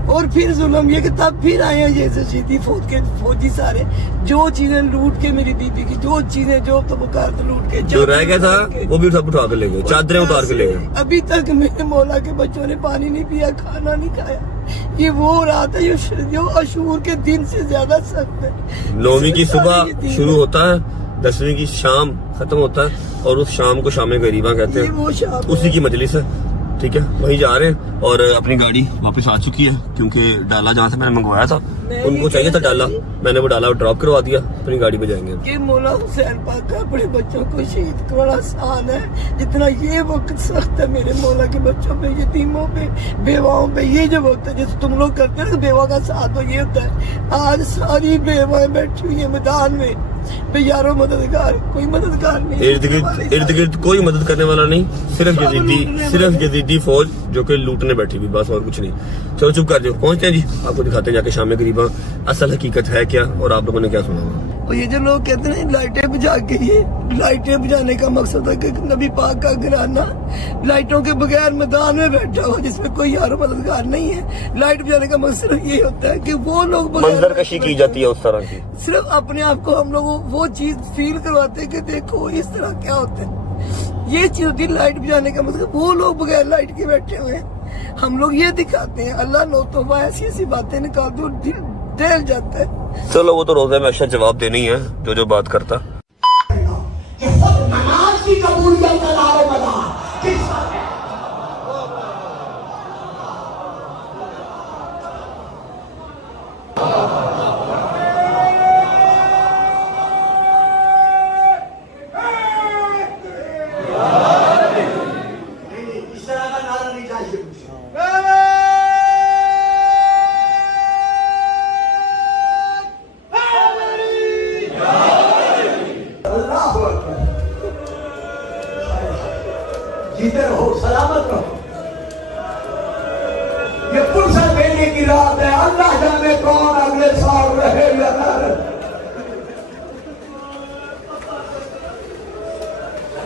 और फिर जुल्म ये कि तब फिर आए हैं ये शहीदी फौजी सारे, जो चीजें लूट के मेरी बीबी की, जो चीजें जो तबकार लूट के जो रह गया था वो भी सब उठा के ले गए, चादरें उतार के ले गए। अभी तक मेरे मौला के बच्चों ने पानी नहीं पिया, खाना नहीं खाया। ये वो रात है जो अशूर के दिन से ज्यादा सख्त है। 9वीं की सुबह शुरू होता है, 10वीं की शाम खत्म होता है, और उस शाम को शाम गरीबा कहते ये वो शाम हैं। उसी की मजलिस है, ठीक है, वहीं जा रहे हैं। और अपनी गाड़ी वापस आ चुकी है, क्योंकि डाला जहाँ से मैंने मंगवाया था उनको चाहिए था डाला, मैंने वो डाला ड्रॉप करवा दिया, अपनी गाड़ी पे जाएंगे। कि मौला हुसैन पाक का अपने बच्चों को शहीद का बड़ा आसान है, जितना ये वक्त सख्त है मेरे मौला के बच्चों पे, यतीमों पे, बेवाओं पे। ये जो वक्त है जैसे तुम लोग करते हैं ना, बेवा का साथ, तो ये होता है। आज सारी बेवाएं बैठी हुई है मैदान में, यारों मददगार कोई मददगार नहीं, इर्द गिर्द कोई मदद करने वाला नहीं, सिर्फ यजीदी फौज जो कि लूटने बैठी हुई, बस और कुछ नहीं। चलो चुप कर दो, पहुंचते हैं जी, आपको दिखाते हैं जाके शाम में गरीबा असल हकीकत है क्या, और आप लोगों ने क्या सुना। और ये जो लोग कहते हैं लाइटें बुझा के, ये लाइटें बुझाने का मकसद है कि नबी पाक का घराना लाइटों के बगैर मैदान में बैठा हो, जिसमें कोई यारो मददगार नहीं है। लाइट बुझाने का मकसद ये होता है कि वो लोग मंजर कशी की जाती है उस तरह की, सिर्फ अपने आप को हम लोग वो चीज फील करवाते हैं कि देखो इस तरह क्या होता है। ये चीज होती है लाइट बुझाने का मतलब, वो लोग बगैर लाइट के बैठे हुए हैं, हम लोग ये दिखाते हैं। अल्लाह नो तौबा ऐसी ऐसी बातें निकालते और दिल दहल जाता है। चलो वो तो रोजे में अच्छा जवाब देनी है जो बात करता। नमाज की कबूलियत का दारोमदार किस पर है? इस तरह का नारा नहीं चाहिए मुझे। जीते रहो, सलामत रहो। ये फुर्सत देने की रात है, अल्लाह जाने कौन अगले साल रहे या न रहे।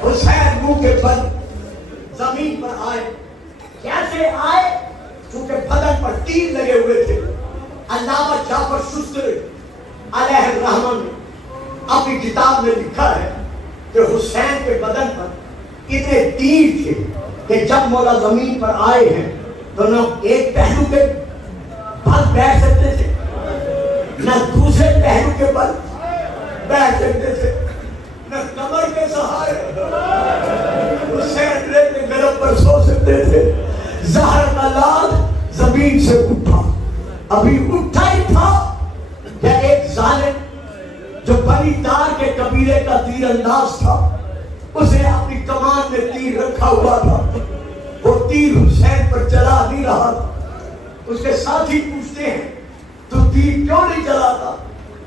हुसैन मुंह के बल जमीन पर आए, कैसे आए? क्योंकि बदन पर तीर लगे हुए थे। अल्लामा जाफर शुस्त्री अलैहिर्रहमान ने अपनी किताब में लिखा है कि हुसैन के बदन पर इतने तीर थे कि जब मौला जमीन पर आए हैं तो न एक पहलू के बल बैठ सकते थे, न दूसरे पहलू के बल बैठ सकते थे, न कमर के सहारे हुसैन के गरम पर सो सकते थे। जहर का लाल जमीन से उठा, अभी उठा ही था कि एक जालिम जो बनी तार के कबीले का तीरंदाज था, उसे अपनी कमान में तीर रखा हुआ था। वो तीर हुसैन पर चला नहीं रहा था। उसके साथी पूछते हैं तू तीर क्यों नहीं चलाता?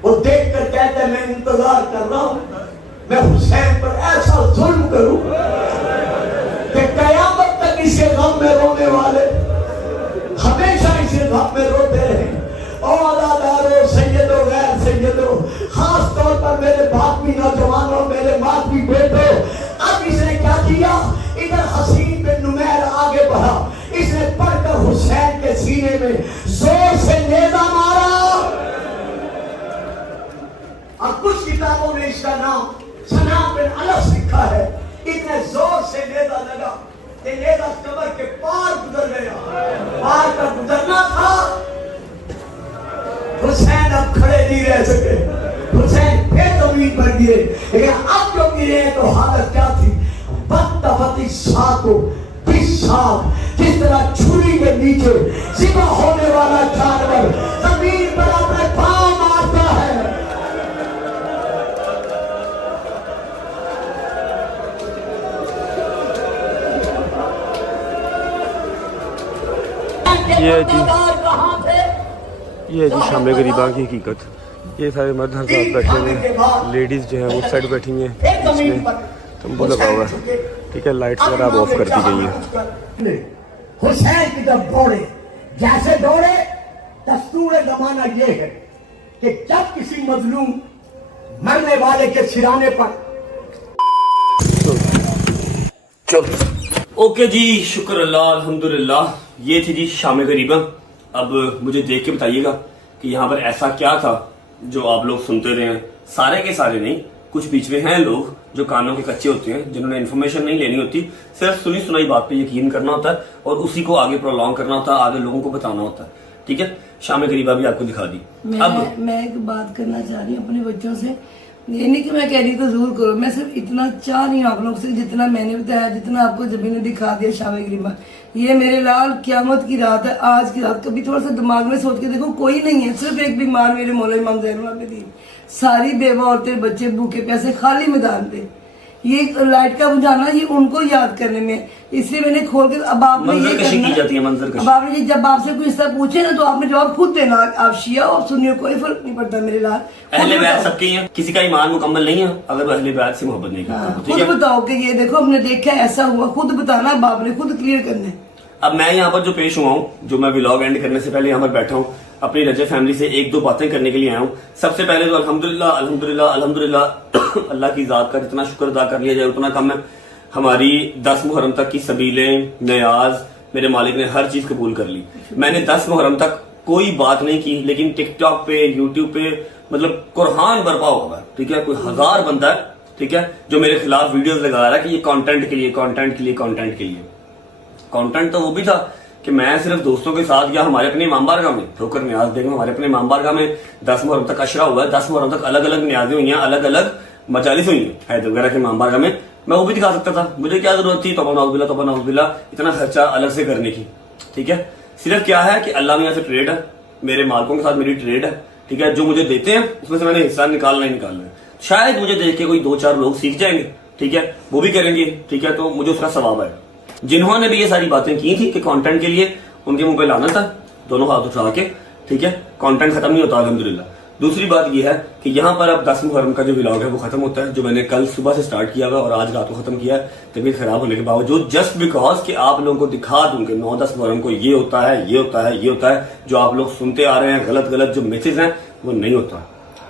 वो देखकर कहते हैं मैं इंतजार कर रहा हूं, मैं हुसैन पर ऐसा जुल्म करूं कि कयामत तक इसे गम में रोने वाले हमेशा इसे गम में रोते रहे। और अदादारो, सैयदो, गैर सैयदो, खास तौर पर मेरे बातमी नौजवानों, मेरे मातमी बेटो, अब इसने क्या किया? इधर हसीन बिन नुमैर आगे बढ़ा, इसने पढ़कर हुसैन के सीने में जोर से नेजा मारा। और कुछ किताबों में इसका नाम सनाम बिन अलस लिखा है। इतने जोर से नेजा लगा कि नेजा कमर के पार गुजर गया। पार का गुजरना था, हुसैन अब खड़े नहीं रह सके, हुसैन फिर जमीन पर गिरे। लेकिन अब जो गिरे तो हालत क्या थी? बत्तफती साको बिसाक, जिस तरह छुरी के नीचे ज़िबा होने वाला जानवर जमीन पर अपने पांव मारता है। ये जी शाम गरीबा की हकीकत। ये सारे मर्द हर साथ बैठे हुए हैं, लेडीज़ जो है उस साइड बैठी हैं, इसमें तंबू लगा हुआ है, ठीक है, लाइट्स वगैरह अब ऑफ कर दी गई है। हुसैन की तरफ दौड़े, जैसे दौड़े दस्तूर जमाना ये है कि जब किसी मजलूम मरने वाले के सिराने पर चलो ओके जी, शुक्र अल्लाह, अल्हम्दुलिल्लाह। ये थी जी शाम गरीबा, अब मुझे देख के बताइएगा कि यहाँ पर ऐसा क्या था जो आप लोग सुनते रहे हैं। सारे के सारे नहीं, कुछ बीच में हैं लोग जो कानों के कच्चे होते हैं, जिन्होंने इन्फॉर्मेशन नहीं लेनी होती, सिर्फ सुनी सुनाई बात पे यकीन करना होता है और उसी को आगे प्रोलॉन्ग करना होता है, आगे लोगों को बताना होता है। ठीक है, शाम करीबा भी आपको दिखा दी। मैं एक बात करना चाह रही हूँ अपने बच्चों से, ये नहीं कि मैं कह रही तो जरूर करो, मैं सिर्फ इतना चाह रही हूँ आप लोग से, जितना मैंने बताया, जितना आपको जबी ने दिखा दिया शाम करीबा, ये मेरे लाल क्यामत की रात है, आज की रात। कभी थोड़ा सा दिमाग में सोच के देखो, कोई नहीं है, सिर्फ एक बीमार मेरे मौला इमाम ज़ैनुल आबिदीन, सारी बेवा औरतें बच्चे भूखे प्यासे खाली मैदान पे, ये लाइट का बुझाना ये उनको याद करने में, इसलिए मैंने खोल के अब आपने ये करना, अब आपने जब आपसे कोई इस तरह पूछे ना तो आपने जवाब खुद देना। आप शिया हो आप सुन्नी हो, कोई फर्क नहीं पड़ता मेरे लाल। अहले बैत सबके हैं, किसी का ईमान मुकम्मल नहीं है अगर वो अहले बैत से मोहब्बत नहीं करता। खुद बताओ कि ये देखो हमने देखा ऐसा हुआ, खुद बताना, बाप ने खुद क्लियर करना है। अब मैं यहाँ पर जो पेश हुआ हूँ, जो मैं व्लॉग एंड करने से पहले यहाँ पर बैठा हूँ, अपनी रजब फैमिली से एक दो बातें करने के लिए आया हूँ। सबसे पहले तो अल्हम्दुलिल्लाह अल्हम्दुलिल्लाह अल्हम्दुलिल्लाह अल्लाह की जात का जितना शुक्र अदा कर लिया जाए उतना कम है। हमारी 10 मुहर्रम तक की सबीलें नयाज मेरे मालिक ने हर चीज कबूल कर ली। मैंने 10 मुहर्रम तक कोई बात नहीं की, लेकिन टिकटॉक पे यूट्यूब पे मतलब कुरान बर्पा होगा, ठीक है, कोई 1000 बंदा है, ठीक है, जो मेरे खिलाफ वीडियोस लगा रहा है कि ये कंटेंट के लिए कंटेंट के लिए कंटेंट के लिए। कंटेंट तो वो भी था कि मैं सिर्फ दोस्तों के साथ या हमारे अपने इमाम बारगाह में ठोकर न्याज देंगे, हमारे अपने इमाम बारगाह में 10 मुहर्रम तक अशरा हुआ है, 10 मुहर्रम तक अलग अलग न्याजें हुई हैं, अलग अलग मजालिस हुई हैं हैदर वगैरह के इमाम बारगाह में, मैं वो भी दिखा सकता था। मुझे क्या जरूरत थी तौबा नौज़ुबिल्लाह इतना खर्चा अलग से करने की। ठीक है, सिर्फ क्या है कि अल्लाह मियां से ट्रेड है, मेरे मालिकों के साथ मेरी ट्रेड है। ठीक है, जो मुझे देते हैं उसमें से मैंने हिस्सा निकालना ही निकालना है। शायद मुझे देख के कोई 2-4 लोग सीख जाएंगे, ठीक है, वो भी करेंगे, ठीक है, तो मुझे उसका सवाब है। जिन्होंने भी ये सारी बातें की थी कि कंटेंट के लिए, उनके मुंह पे लाना था, दोनों हाथ उठा के, ठीक है, कंटेंट खत्म नहीं होता अल्हम्दुलिल्लाह। दूसरी बात यह है कि यहाँ पर अब 10 मुहर्रम का जो व्लॉग है वो खत्म होता है, जो मैंने कल सुबह से स्टार्ट किया हुआ और आज रात को खत्म किया है, तबीयत खराब होने के बावजूद, जस्ट बिकॉज कि आप लोगों को दिखा दूं कि 9-10 मुहर्रम को ये होता है, ये होता है, ये होता है। जो आप लोग सुनते आ रहे हैं गलत गलत जो मिथ्स हैं वो नहीं होता।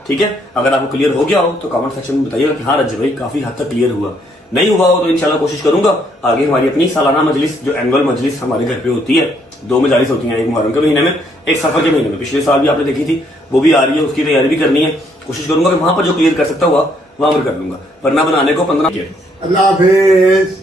ठीक है, अगर आपको क्लियर हो गया हो तो कमेंट सेक्शन में बताइएगा कि हाँ रज्जू भाई काफी हद तक क्लियर हुआ। नहीं हुआ हो तो इंशाल्लाह कोशिश करूंगा आगे हमारी अपनी सालाना मजलिस, जो एनुअल मजलिस हमारे घर पे होती है, 2 मजालिस होती हैं, एक मुहर्रम के महीने में, एक सफर के महीने में। पिछले साल भी आपने देखी थी, वो भी आ रही है, उसकी तैयारी भी करनी है। कोशिश करूंगा कि वहां पर जो क्लियर कर सकता हुआ वहां पर कर लूंगा, वरना बनाने को 15 अल्लाह हाफिज।